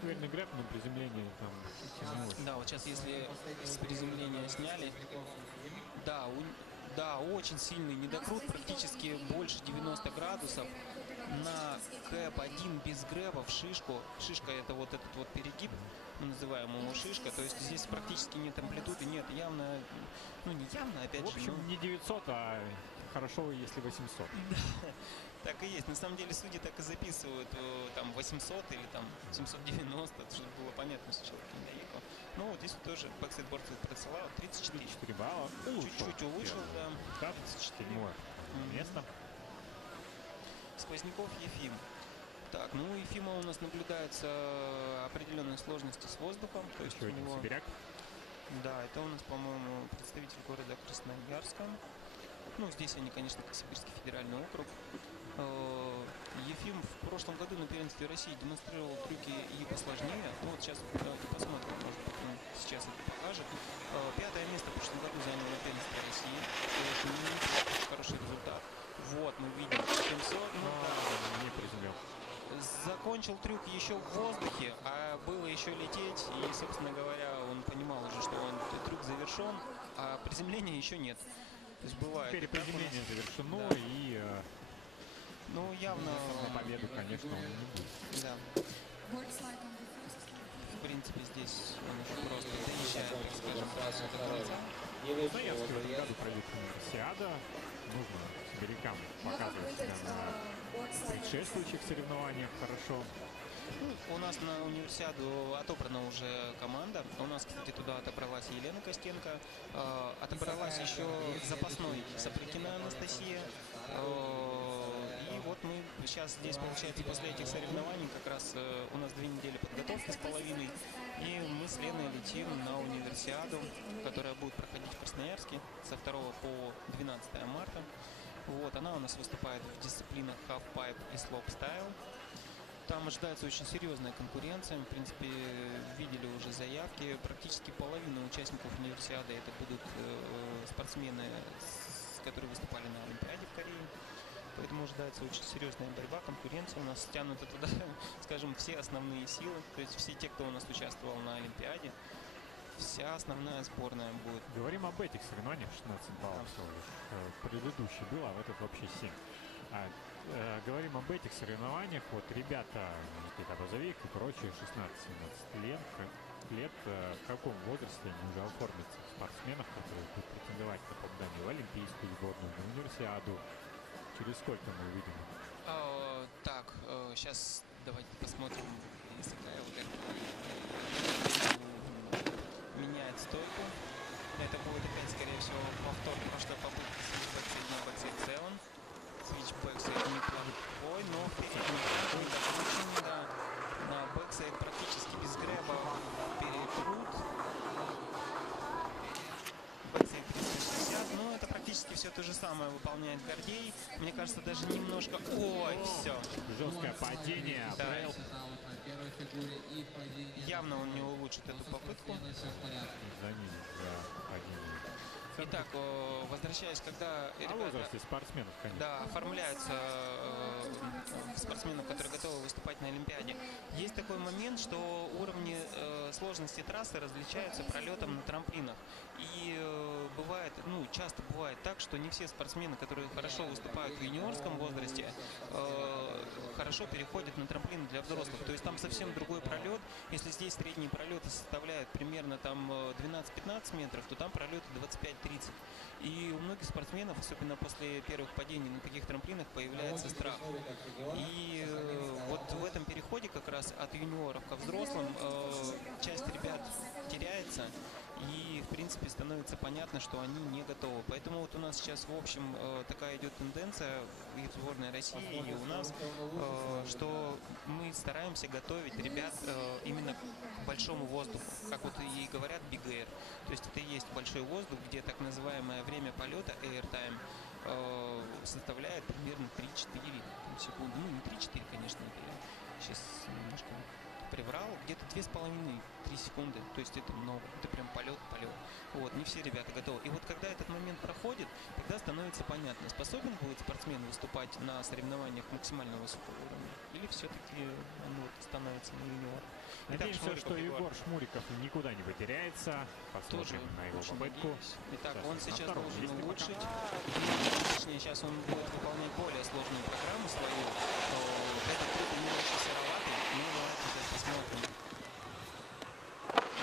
Верный грэб, но приземление там тянулось. Да, вот сейчас если с приземления сняли, да, очень сильный недокрут, практически больше 90 градусов. На кэп 1 без грэба в шишку. Шишка — это вот этот вот перегиб, мы называем его шишка. То есть здесь практически нет амплитуды, нет, явно, ну не явно, опять же. В общем, не 900, а хорошо, если 800. Так и есть. На самом деле судьи так и записывают там 800 или там 790, чтобы было понятно, что человек не доехал. Ну вот здесь тоже бэксайдборд прицелал 34. 4 балла. Чуть-чуть улучшил, да. 34 место. Сквозняков Ефим. Так, ну у Ефима у нас наблюдаются определенные сложности с воздухом. То есть Еще у один него... сибиряк. Да, это у нас, по-моему, представитель города Красноярска. Ну, здесь они, конечно, Сибирский федеральный округ. Ефим в прошлом году на первенстве России демонстрировал трюки и посложнее. Ну, вот сейчас посмотрим, может быть, он сейчас это покажет. 5-е место в прошлом году занял на первенстве России. Очень хороший результат. Вот, мы видим 700. Не приземлил. Закончил трюк еще в воздухе, а было еще лететь. И, собственно говоря, он понимал уже, что трюк завершен, а приземления еще нет. То есть бывает. Теперь приземление завершено, да. И ну, явно на победу, конечно, он не будет. Да. В принципе, здесь он еще просто доезжает, скажем, до конца. Красноярск в этом году пройдет универсиада. Нужно сибирякам показывать себя на предшествующих соревнованиях хорошо. У нас на универсиаду отобрана уже команда. У нас, кстати, туда отобралась Елена Костенко. Отобралась еще запасной Сапрыкина Анастасия. И вот мы сейчас здесь, получается, после этих соревнований как раз у нас 2 недели подготовки с половиной. И мы с Леной летим на универсиаду, которая будет проходить в Красноярске со 2 по 12 марта. Вот, она у нас выступает в дисциплинах half-pipe и slope-style. Там ожидается очень серьезная конкуренция. В принципе, видели уже заявки. Практически половина участников универсиады это будут спортсмены, которые выступали на Олимпиаде в Корее. Поэтому ожидается очень серьезная борьба, конкуренция. У нас стянуты туда, скажем, все основные силы. То есть все те, кто у нас участвовал на Олимпиаде, вся основная сборная будет. Говорим об этих соревнованиях, 16 баллов всего лишь. Предыдущий был, а в этот вообще 7. Говорим об этих соревнованиях. Вот ребята, Никита Базовик и прочие, 16-17 лет, в каком возрасте они уже оформятся в спортсменах, которые будут претендовать на попадание в олимпийскую сборную, на универсиаду? Через сколько мы увидим? Так, сейчас давайте посмотрим, если Кайл меняет стойку. Это будет опять, скорее всего, повтор прошлой попытки свитчбэксайд на бэксайд 7. Свитчбэксайд неплохой, но в переднем недокручен, да. На бэксайд практически без грэба. Перекрут. Бэксайд 360. Ну, это практически все то же самое выполняет Гордей. Мне кажется, даже немножко... Ой, все. Жесткое падение. Да. Брейл. На первой фигуре и падение. Явно он не улучшит эту попытку. Занизит за падение. Итак, возвращаясь, когда О ребята, возрасте спортсменов, конечно. да, оформляются спортсменов, которые готовы выступать на Олимпиаде, есть такой момент, что уровни сложности трассы различаются пролетом на трамплинах. И бывает, ну, часто бывает так, что не все спортсмены, которые хорошо выступают в юниорском возрасте, хорошо переходят на трамплины для взрослых. То есть там совсем другой пролет. Если здесь средние пролеты составляют примерно там 12-15 метров, то там пролеты 25-30. И у многих спортсменов, особенно после первых падений на таких трамплинах, появляется страх. И вот в этом переходе как раз от юниоров ко взрослым часть ребят теряется. И, в принципе, становится понятно, что они не готовы. Поэтому вот у нас сейчас, в общем, такая идет тенденция и в сборной России, и у нас, что мы стараемся готовить ребят именно к большому воздуху. Как вот и говорят Big Air. То есть это и есть большой воздух, где так называемое время полета, air time, составляет примерно 3-4 секунды. Ну, не 3-4, конечно, я сейчас немножко приврал, где-то 2,5-3 секунды, то есть это много, это прям полет. Вот, не все ребята готовы. И вот когда этот момент проходит, тогда становится понятно, способен будет спортсмен выступать на соревнованиях максимально высокого уровня, или все-таки он вот становится на юниор. Надеемся, что Егор Шмуриков никуда не потеряется. Тоже Посмотрим на его очень попытку. надеюсь. Итак, он на сейчас втором должен месте улучшить. пока. Точнее, сейчас он будет выполнять более сложную программу свою. Этот труд у него очень сероватый. Ну, давайте сейчас посмотрим.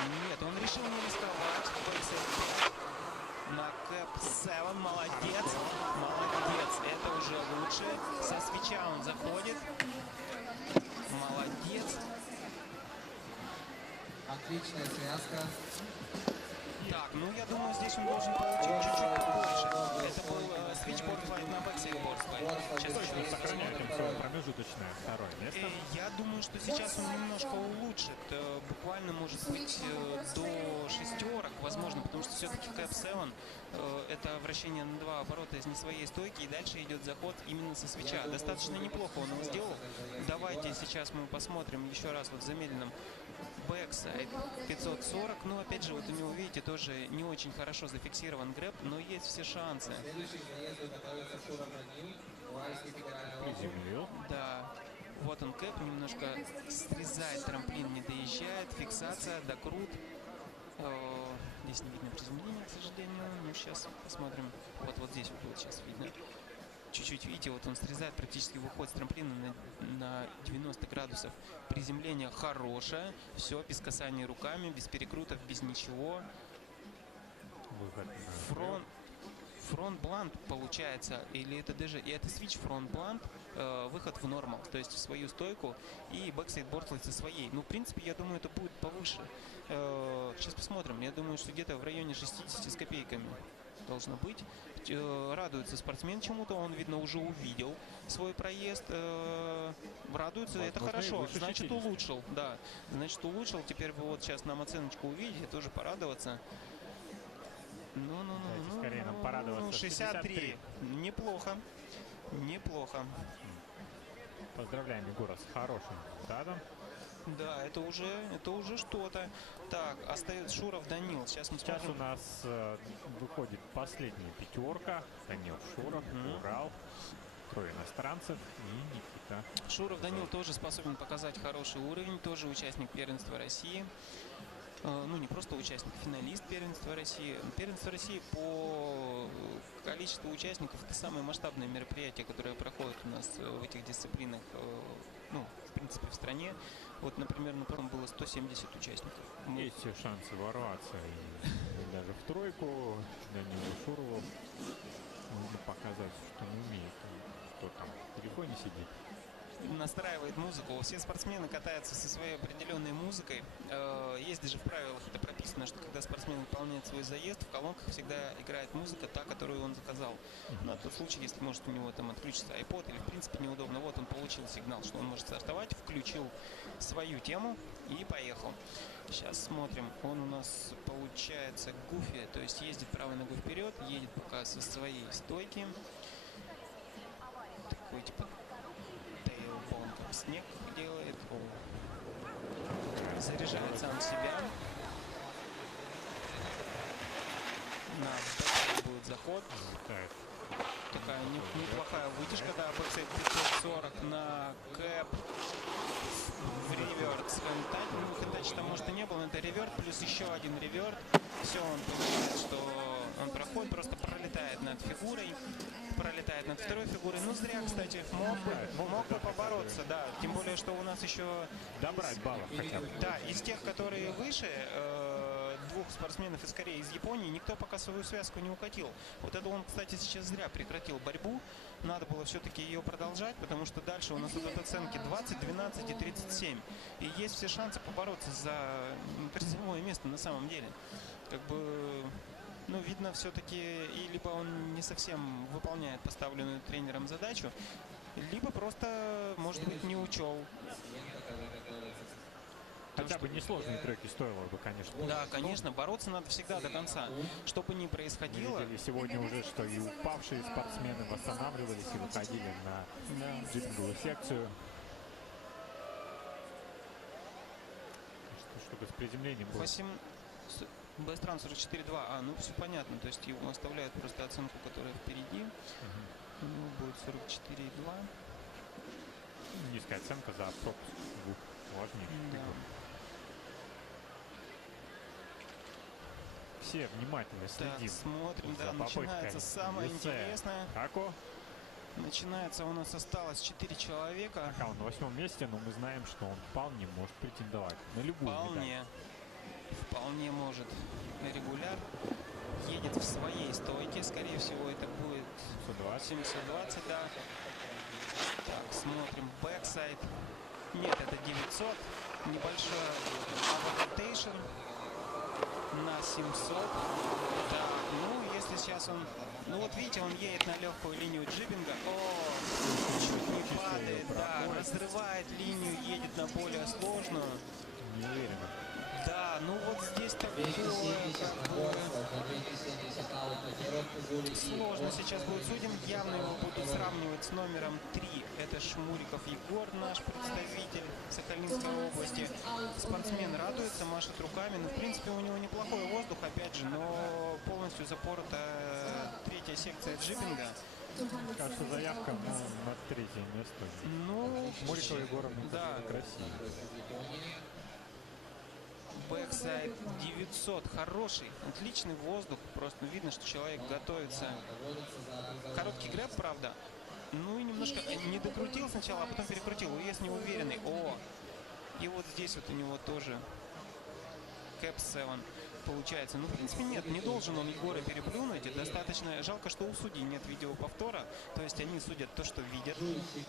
Нет, он решил не рисковать. На кэп 7. Молодец. Молодец. Это уже лучше. Со свеча он заходит. Молодец. Отличная связка. Так, ну я думаю, здесь он должен получить чуть-чуть побольше. Это был свитчборд файт на бэксайдборд файт. Сейчас Точно еще сохраняет им посмотрим. свое промежуточное второе место. Я думаю, что сейчас он немножко улучшит. Буквально, может быть, до шестерок, возможно, потому что все-таки Cap 7 это вращение на 2 оборота из не своей стойки, и дальше идет заход именно со свеча. Достаточно неплохо он сделал. Давайте сейчас мы посмотрим еще раз вот в замедленном. Бэксайд 540, но опять же, вот у него, видите, тоже не очень хорошо зафиксирован грэб, но есть все шансы. Следующий заезд готовится Шура Бранил, Уральский федеральный округ. Приземлил. Да, вот он кэп, немножко срезает трамплин, не доезжает, фиксация, докрут. Здесь не видно приземления, к сожалению, но сейчас посмотрим. Вот здесь вот сейчас видно. Чуть-чуть, видите, вот он срезает, практически выходит с трамплина на 90 градусов. Приземление хорошее, все, без касания руками, без перекрутов, без ничего. Выход. Фронт-блант получается, или это даже, и это свич фронт-блант, выход в нормал, то есть в свою стойку, и бэксайд-бортлайт со своей. Ну, в принципе, я думаю, это будет повыше. Сейчас посмотрим, я думаю, что где-то в районе 60 с копейками должно быть. Радуется спортсмен чему-то, он, видно, уже увидел свой проезд, радуется, это хорошо, значит, улучшил, да, значит, улучшил, теперь вы вот сейчас нам оценочку увидите, тоже порадоваться. Давайте скорее нам порадоваться. 63. Неплохо. Неплохо. Поздравляем Егора с хорошим результатом. Да, это уже что-то. Так, остается Шуров, Данил. Сейчас мы Сейчас смотрим. у нас выходит последняя пятерка. Данил Шуров, Урал, трое иностранцев и Никита. Шуров Данил тоже способен показать хороший уровень, тоже участник первенства России. Ну, не просто участник, финалист первенства России. Первенство России по количеству участников это самое масштабное мероприятие, которое проходит у нас в этих дисциплинах, ну, в принципе, в стране. Вот, например, на прошлом было 170 участников. Есть все шансы ворваться и даже в тройку. Данилу Шурову нужно показать, что он умеет. Кто там в телефоне сидит. Настраивает музыку. Все спортсмены катаются со своей определенной музыкой. Есть даже в правилах это прописано, что когда спортсмен выполняет свой заезд, в колонках всегда играет музыка, та, которую он заказал. На тот случай, если может у него там отключится iPod или в принципе неудобно. Вот он получил сигнал, что он может стартовать, включил свою тему и поехал. Сейчас смотрим. Он у нас получается гуфи, то есть ездит правой ногой вперед, едет пока со своей стойки. Такой типа снег делает. Заряжает сам себя. На бэксайд будет заход. Такая неплохая вытяжка, да, бэксайд 540 на кэп. В реверт с хэнтач. Ну, хэнтач там может и не было, но это реверт плюс еще один реверт. Все, он понимает, что он проходит, просто пролетает над фигурой. Пролетает над второй фигурой. Ну, зря, кстати, мог бы побороться, да. Тем более, что у нас еще... Добрать баллов хотя бы. Да, из тех, которые выше, двух спортсменов из Кореи, из Японии, никто пока свою связку не укатил. Вот это он, кстати, сейчас зря прекратил борьбу. Надо было все-таки ее продолжать, потому что дальше у нас идут оценки 20, 12 и 37. И есть все шансы побороться за призовое место на самом деле. Как бы... Ну, видно, все-таки, и либо он не совсем выполняет поставленную тренером задачу, либо просто, может быть, не учел. Хотя бы несложные треки стоило бы, конечно. Да, конечно, бороться надо всегда до конца. Что бы ни происходило. Мы видели сегодня уже, что и упавшие спортсмены восстанавливались и выходили на джипинговую секцию. Что-то с приземлением было. Бэстран 44.2. Ну все понятно. То есть его оставляют просто оценку, которая впереди. У него будет 44.2. Низкая оценка за пропуск двух важнейших фигур. Все внимательно следим. Так, смотрим, да, начинается самое интересное. Ако? Начинается, у нас осталось 4 человека. Пока он на 8-м месте, но мы знаем, что он вполне может претендовать на любую медаль. Вполне может. Регуляр едет в своей стойке. Скорее всего, это будет 720, да. Так, смотрим. Бэксайд. Нет, это 900. Небольшой аватейшн на 700. Да, ну, если сейчас он... Ну, вот видите, он едет на легкую линию джибинга. О, чуть не падает, да. Разрывает линию, едет на более сложную. Неуверенно. Да, ну вот здесь такое, как бы, сложно сейчас будет судим. Явно его будут сравнивать с номером 3. Это Шмуриков Егор, наш представитель Сахалинской области. Спортсмен радуется, машет руками. Ну, в принципе, у него неплохой воздух, опять же, но полностью запорота третья секция джипинга. Кажется, заявка на третье место. Ну, Шмурикова Егора, да, красиво. Бэксайд 900, хороший, отличный воздух, просто видно, что человек готовится. Короткий грэб, правда, ну и немножко не докрутил сначала, а потом перекрутил, уезд неуверенный. О, и вот здесь вот у него тоже Кэп 7 получается. Ну, в принципе, нет, не должен он Егора переплюнуть. Достаточно жалко, что у судей нет видеоповтора. То есть они судят то, что видят.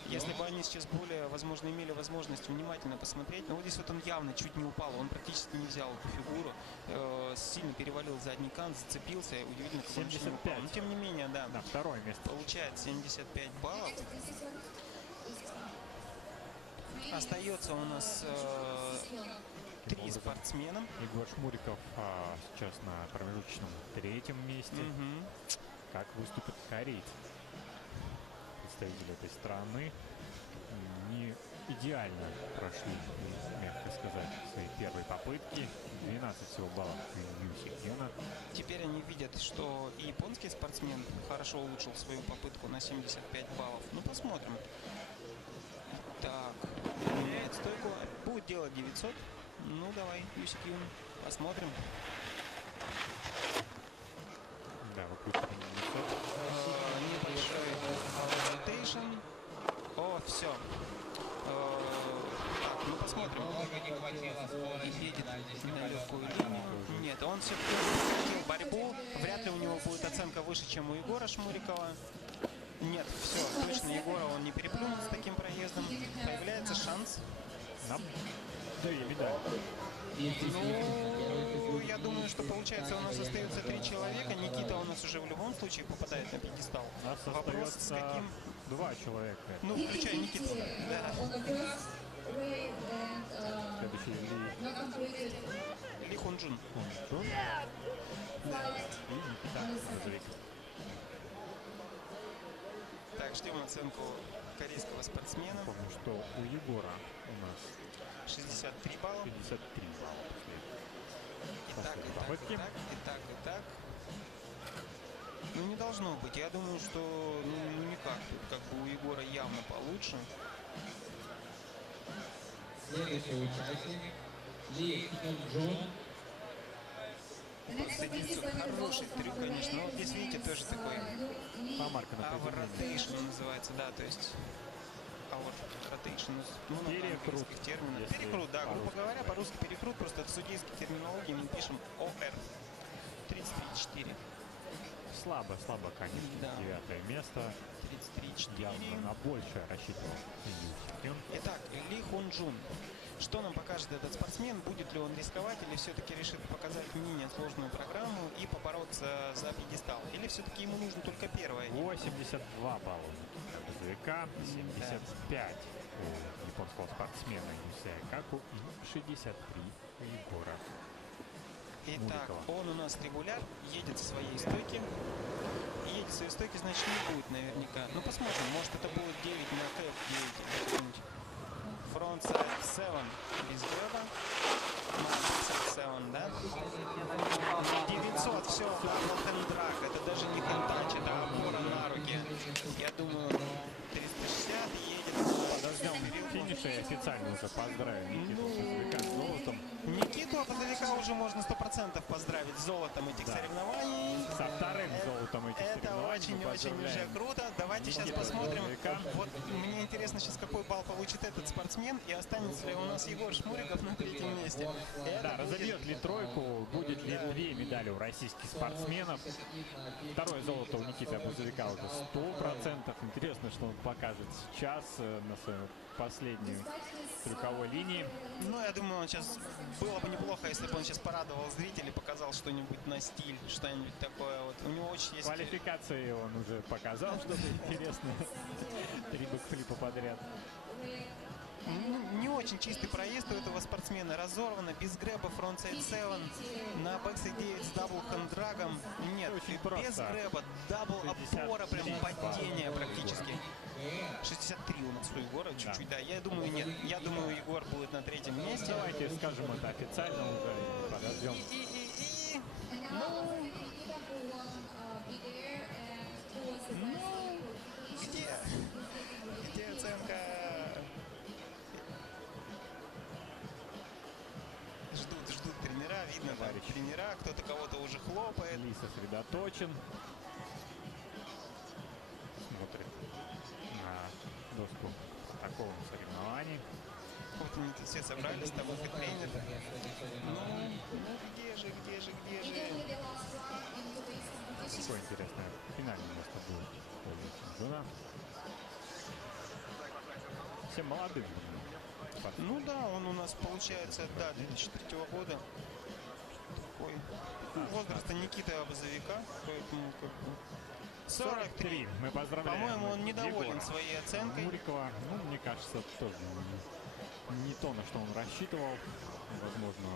Если бы они сейчас более, возможно, имели возможность внимательно посмотреть. Но вот здесь вот он явно чуть не упал. Он практически не взял эту фигуру. Сильно перевалил задний кант, зацепился. Удивительно, как он еще не упал. Но тем не менее, да. На второе место. Получает 75 баллов. Остается у нас... 3 спортсмена. Егор Шмуриков сейчас на промежуточном 3-м месте. Как выступят корейцы? Представители этой страны не идеально прошли, мягко сказать, свои первые попытки. 12 всего баллов Юси Кена. Теперь они видят, что и японский спортсмен хорошо улучшил свою попытку на 75 баллов. Ну, посмотрим. Так, меняет стойку. Будет делать 900. Ну, давай, Юсик Юн. Посмотрим. Да, выкручивание Небольшой ротейшн. О, все. Так, ну посмотрим. Едет на легкую линию. Нет, он все-таки прекратил борьбу. Вряд ли у него будет оценка выше, чем у Егора Шмурикова. Нет, все, точно Егора он не переплюнет с таким проездом. Появляется шанс. нам 2 медали. Ну, я думаю, что получается у нас остается 3 человека. Никита у нас уже в любом случае попадает на пьедестал. У нас Вопрос с остается каким... 2 человека. Ну, включая Никиту. Да. Следующий Ли Хунджун. Хунджун и Никита Грузовик. Так, ждем оценку корейского спортсмена. Помню, что у Егора у нас 63 балла. 53 балла Итак, после итак, попытки. итак. Ну, не должно быть. Я думаю, что ну никак. Тут как бы у Егора явно получше. Следующий участник Ли Хунджун. Садится хороший трюк, конечно. Но вот здесь, видите, тоже такой Помарка на hour приземлении. rotation называется, да, то есть hour rotation, ну, на Перекрут, английских терминах. если Перекрут, да, грубо по-русски говоря, по-русски перекрут, просто в судейской терминологии мы пишем OR. 33-4. Слабо, конечно. Да. 9 место. 33-4. Явно на большее рассчитывал Илья Сипин. Итак, Ли Хунджун. Что нам покажет этот спортсмен? Будет ли он рисковать или все-таки решит показать менее сложную программу и побороться за пьедестал? Или все-таки ему нужно только первое? 82 балла у Никиты Грузовика, 75 у японского спортсмена Юсея Каку и 63 у Егора. Итак, Мурикова. он у нас регуляр, едет со своей стойки. Едет со своей стойки, значит, не будет наверняка. Ну, посмотрим, может это будет 9 на кэп, 9 фронтсайд 7 без грэба. Фронтсайд 7, да? 900, все, хендрак, это даже не хентач, это опора на руки. Я думаю, 360 едет. Подождем финиша и официально уже поздравим Никиту Грузовика с золотом. Никиту Грузовика уже можно 100% поздравить с золотом этих Да. соревнований. Со вторым золотом этих Это соревнований мы очень-очень уже поздравляем круто. Давайте сейчас Никиту посмотрим. Грузовика. Вот мне интересно сейчас, какой балл получит этот спортсмен и останется ли у нас Егор Шмуриков на 3-м месте. Да, разобьет ли тройку, будет ли 2 медали у российских спортсменов. Второе золото у Никиты Грузовика уже 100%. Интересно, что он покажет сейчас на своей последней трюковой линии. Ну, я думаю, он сейчас было бы неплохо, если бы он сейчас порадовал зрителей, показал что-нибудь на стиль, что-нибудь такое. Вот у него очень есть. Квалификации он уже показал что-то интересное. 3 бэкфлипа подряд. Не очень чистый проезд у этого спортсмена. Разорвано, без грэба, фронтсайд 7, на бэксайд 9 с дабл хендрагом. Нет, Очень без просто. грэба, дабл 63 опора, прям падение практически. 63 у нас у Егора, чуть-чуть, да. Я думаю, нет. Я думаю, Егор будет на 3-м месте. Давайте скажем это официально уже и подождем. Где оценка? Ждут тренера, видно, там Товарищ. тренера, кто-то кого-то уже хлопает. Ли сосредоточен. Смотрит на доску такого соревнований. Вот они тут все собрались, там их и тренер. Ну, где же? Какое интересное финальное место будет у Ли Хунджуна. Всем молодым. Ну да, он у нас получается, да, 2003 года. Такой возраста Никиты Грузовика, поэтому как бы 43. Мы поздравляем. По-моему, он недоволен Егора своей оценкой. Мурикова. Ну, мне кажется, тоже не то, на что он рассчитывал. Возможно,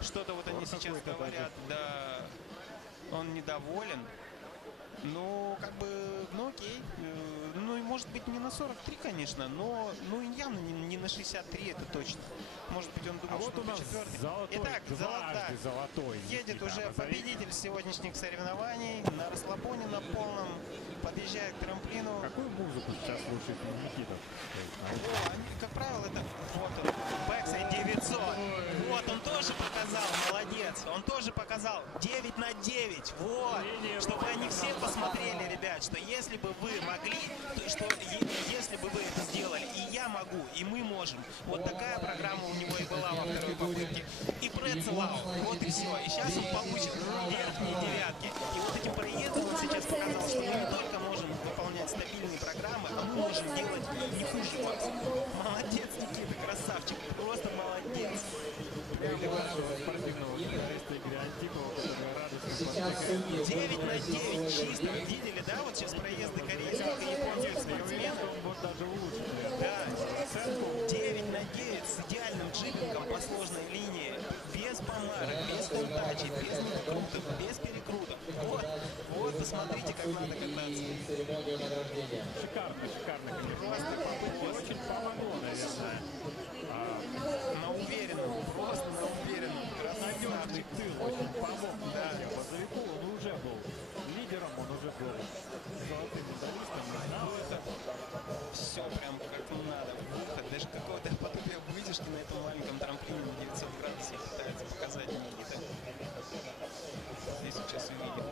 Что-то вот они сейчас какой-то говорят, да, он недоволен. Ну, как бы, ну окей. Ну, и может быть не на 43, конечно, но ну и явно не на 63, это точно. Может быть, он думал, а вот что у нас четвертый. золотой, Итак, дважды золотой едет Никита уже Грузовик. победитель сегодняшних соревнований на расслабоне на полном. подъезжает к трамплину. Какую музыку сейчас слушает Никита? Как правило, это вот он, бэксайд 900. Вот, он тоже показал, молодец. Он тоже показал 9 на 9. Вот, чтобы они все посмотрели, ребят, что если бы вы могли, то что если бы вы это сделали, и я могу, и мы можем. Вот такая программа у него и была во второй попытке. И прецелал, вот и все. И сейчас он получит верхние девятки. И вот этим проездом он сейчас показал, что мы не только можем выполнять стабильные программы, а мы можем делать и не хуже вас. Молодец, Никита, красавчик, просто молодец. Спортивного журналиста Игоря Антипова, который радостно Сейчас подвигает. судьи 9 на 9 чисто. Видели, да? Вот сейчас проезды корейских и японских спортсменов. Вот даже лучше. Да, 9 на 9 с идеальным джибингом по сложной линии. Без помарок, без тантачей, без накруток, без перекруток. Вот, посмотрите, как надо кататься. церемонию награждения. Шикарно, конечно. Попытки очень помогло, наверное. На уверенном, просто на уверенном. Надежный тыл очень помог. Да. Базовику он уже был лидером, он уже был золотым медалистом. Но это Все прям как надо. Выход, даже какого-то подобия выдержки на этом маленьком трамплине на 900 градусов пытается показать Никита. Здесь сейчас увидим.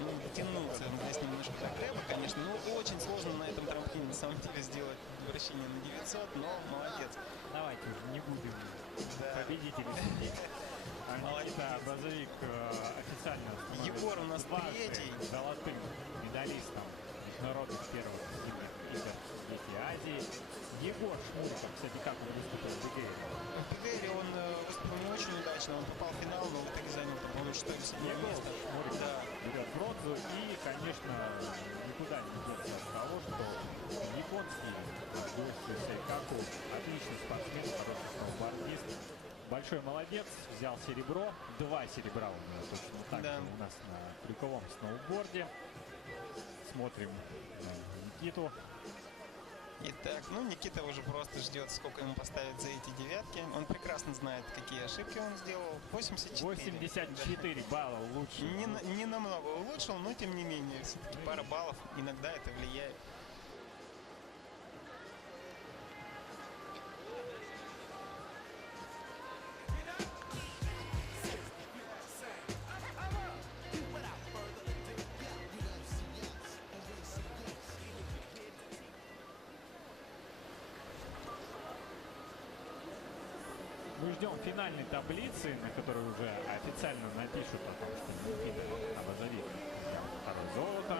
Ну, дотянулся он здесь немножко до грэба, конечно. Ну, очень сложно на этом трамплине на самом деле сделать вращение на 900, но молодец. давайте уже не будем Да. победителей судить. Никита Базовик официально становится Егор у нас дважды третий. золотым медалистом международных первых зимних игр Дети Азии. Егор Шмуриков, кстати, как он выступил в ИГЭ? В ПГРе он выступил не очень удачно, он попал в финал, но в итоге занял, по-моему, 6 или 7 Егор место. Шмуриков Да. берет бронзу и, конечно, никуда не деться от того, что японский гость Сайкаку отличный спортсмен, хороший сноубордист. Большой молодец, взял серебро, 2 серебра у него точно так Да. же у нас на крюковом сноуборде. Смотрим на Никиту. Итак, ну Никита уже просто ждет, сколько ему поставят за эти девятки. Он прекрасно знает, какие ошибки он сделал. 84. 84 балла лучше. Не намного улучшил, но тем не менее, все-таки пара баллов, иногда это влияет. Мы ждем финальной таблицы, на которой уже официально напишут о том, что Никита Базовик взял второе золото.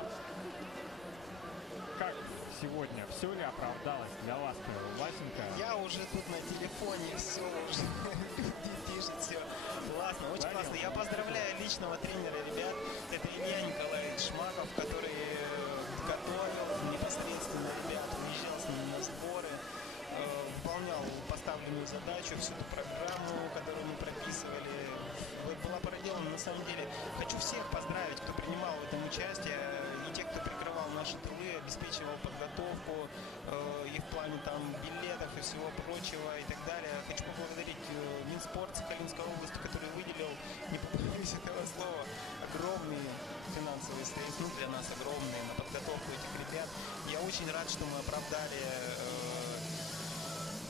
Как сегодня, все ли оправдалось для вас, Павел Власенко? Я уже тут на телефоне, все уже пишет, все. Классно, очень классно. Я поздравляю личного тренера, ребят. Это Илья Николаевич Шмаков, который готовил непосредственно ребят, уезжал с ними на сборы, выполнял поставленную задачу, всю эту программу, которую мы прописывали. Была проделана на самом деле. Хочу всех поздравить, кто принимал в этом участие, и тех, кто прикрывал наши тылы, обеспечивал подготовку и в плане там билетов и всего прочего и так далее. Хочу поблагодарить Минспорт Сахалинской области, который выделил, не побоюсь этого слова, огромные финансовые средства, ну, для нас огромные, на подготовку этих ребят. Я очень рад, что мы оправдали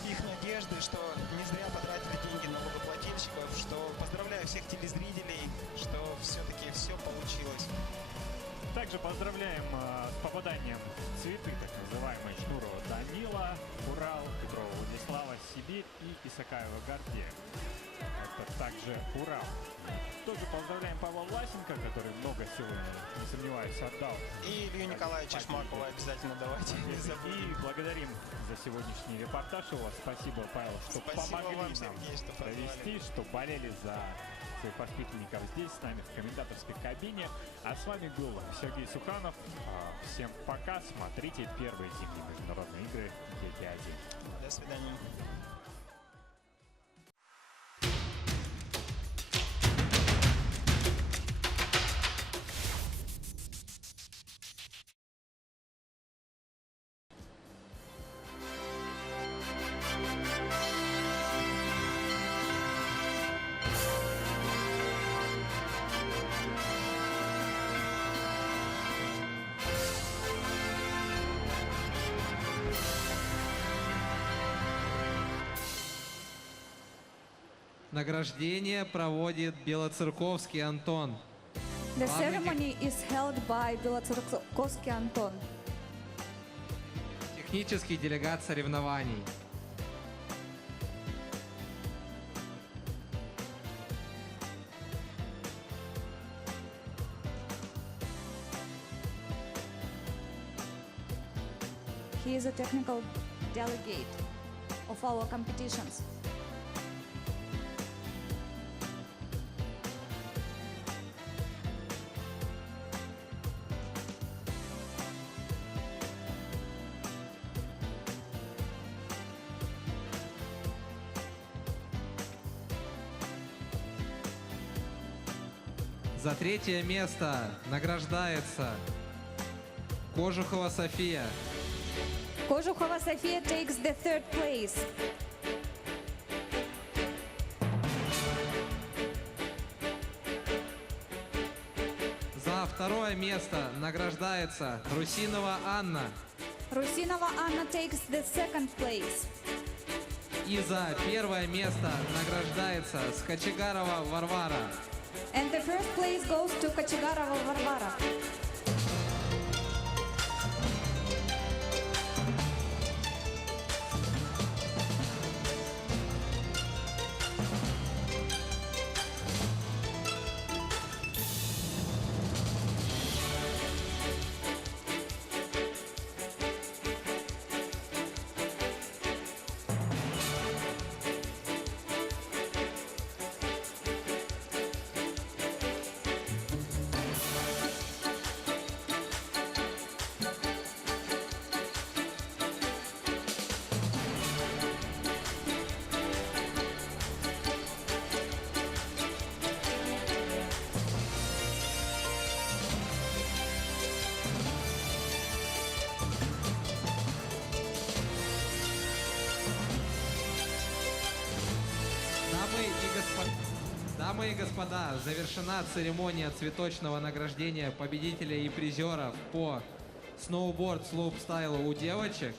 их надежды, что не зря потратили деньги налогоплательщиков, что поздравляю всех телезрителей, что все-таки все получилось. Также поздравляем с попаданием в цветы, так называемые, Шнурова Данила, Урал, Петрова Владислава, Сибирь и Исакаева Гордея. Это также Урал. Тоже поздравляем Павла Власенко, который много сегодня, не сомневаюсь, отдал. И Илью Николаевича Шмакова обязательно давайте не забудем. И благодарим за сегодняшний репортаж у вас. Спасибо, Павел, что Спасибо помогли вам, нам Сергей, что провести, что болели за своих воспитанников здесь, с нами в комментаторской кабине. А с вами был Сергей Суханов. Всем пока. Смотрите первые зимние международные игры Дети Азии. До свидания. Награждение проводит Белоцерковский Антон. The Главный ceremony is held by Белоцерковский Антон, Технический делегат соревнований. he is a technical delegate of our competitions. За третье место награждается Кожухова София. Кожухова София takes the third place. За второе место награждается Русинова Анна. Русинова Anna takes the second place. И за первое место награждается Скочегарова Варвара. And the first place goes to Кочегарова Варвара. Дамы и господа, завершена церемония цветочного награждения победителей и призеров по сноуборд слоуп-стайлу у девочек.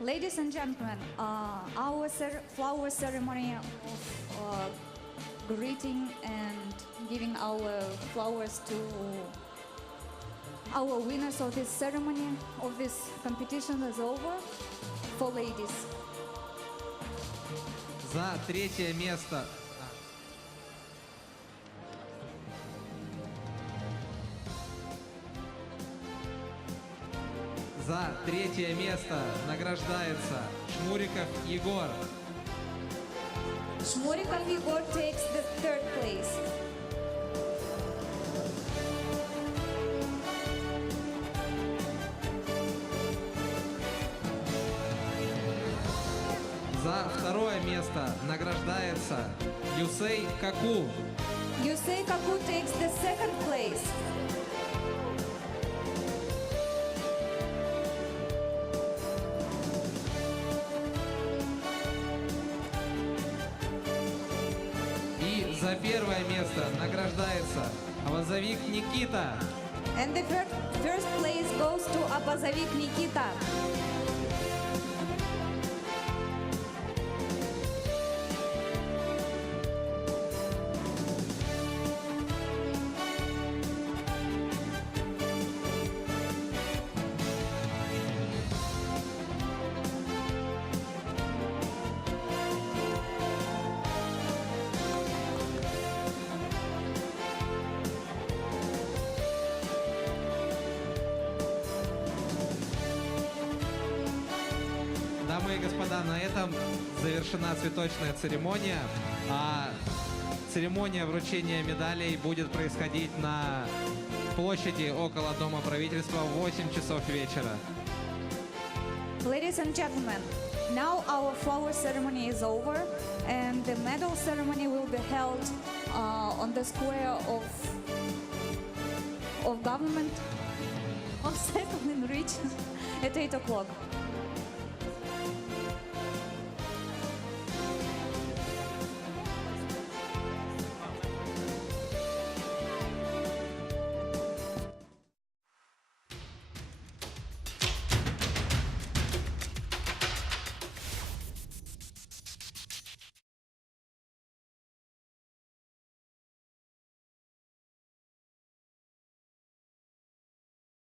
Ladies and gentlemen, our flower ceremony of greeting and giving our flowers to our winners of this ceremony, of this competition is over for ladies. За третье место. За третье место награждается Шмуриков Егор. Shmurikov Igor takes the third place. За второе место награждается Юсей Каку. Yusei Kaku takes the second place. И за первое место награждается Авазовик Никита. And the first place goes to Abazavik Nikita. Дамы и господа, на этом завершена цветочная церемония. А церемония вручения медалей будет происходить на площади около Дома правительства в 8 часов вечера. Ladies and gentlemen, now our flower ceremony is over and the medal ceremony will be held on the square of government of Second Rich at 8 o'clock.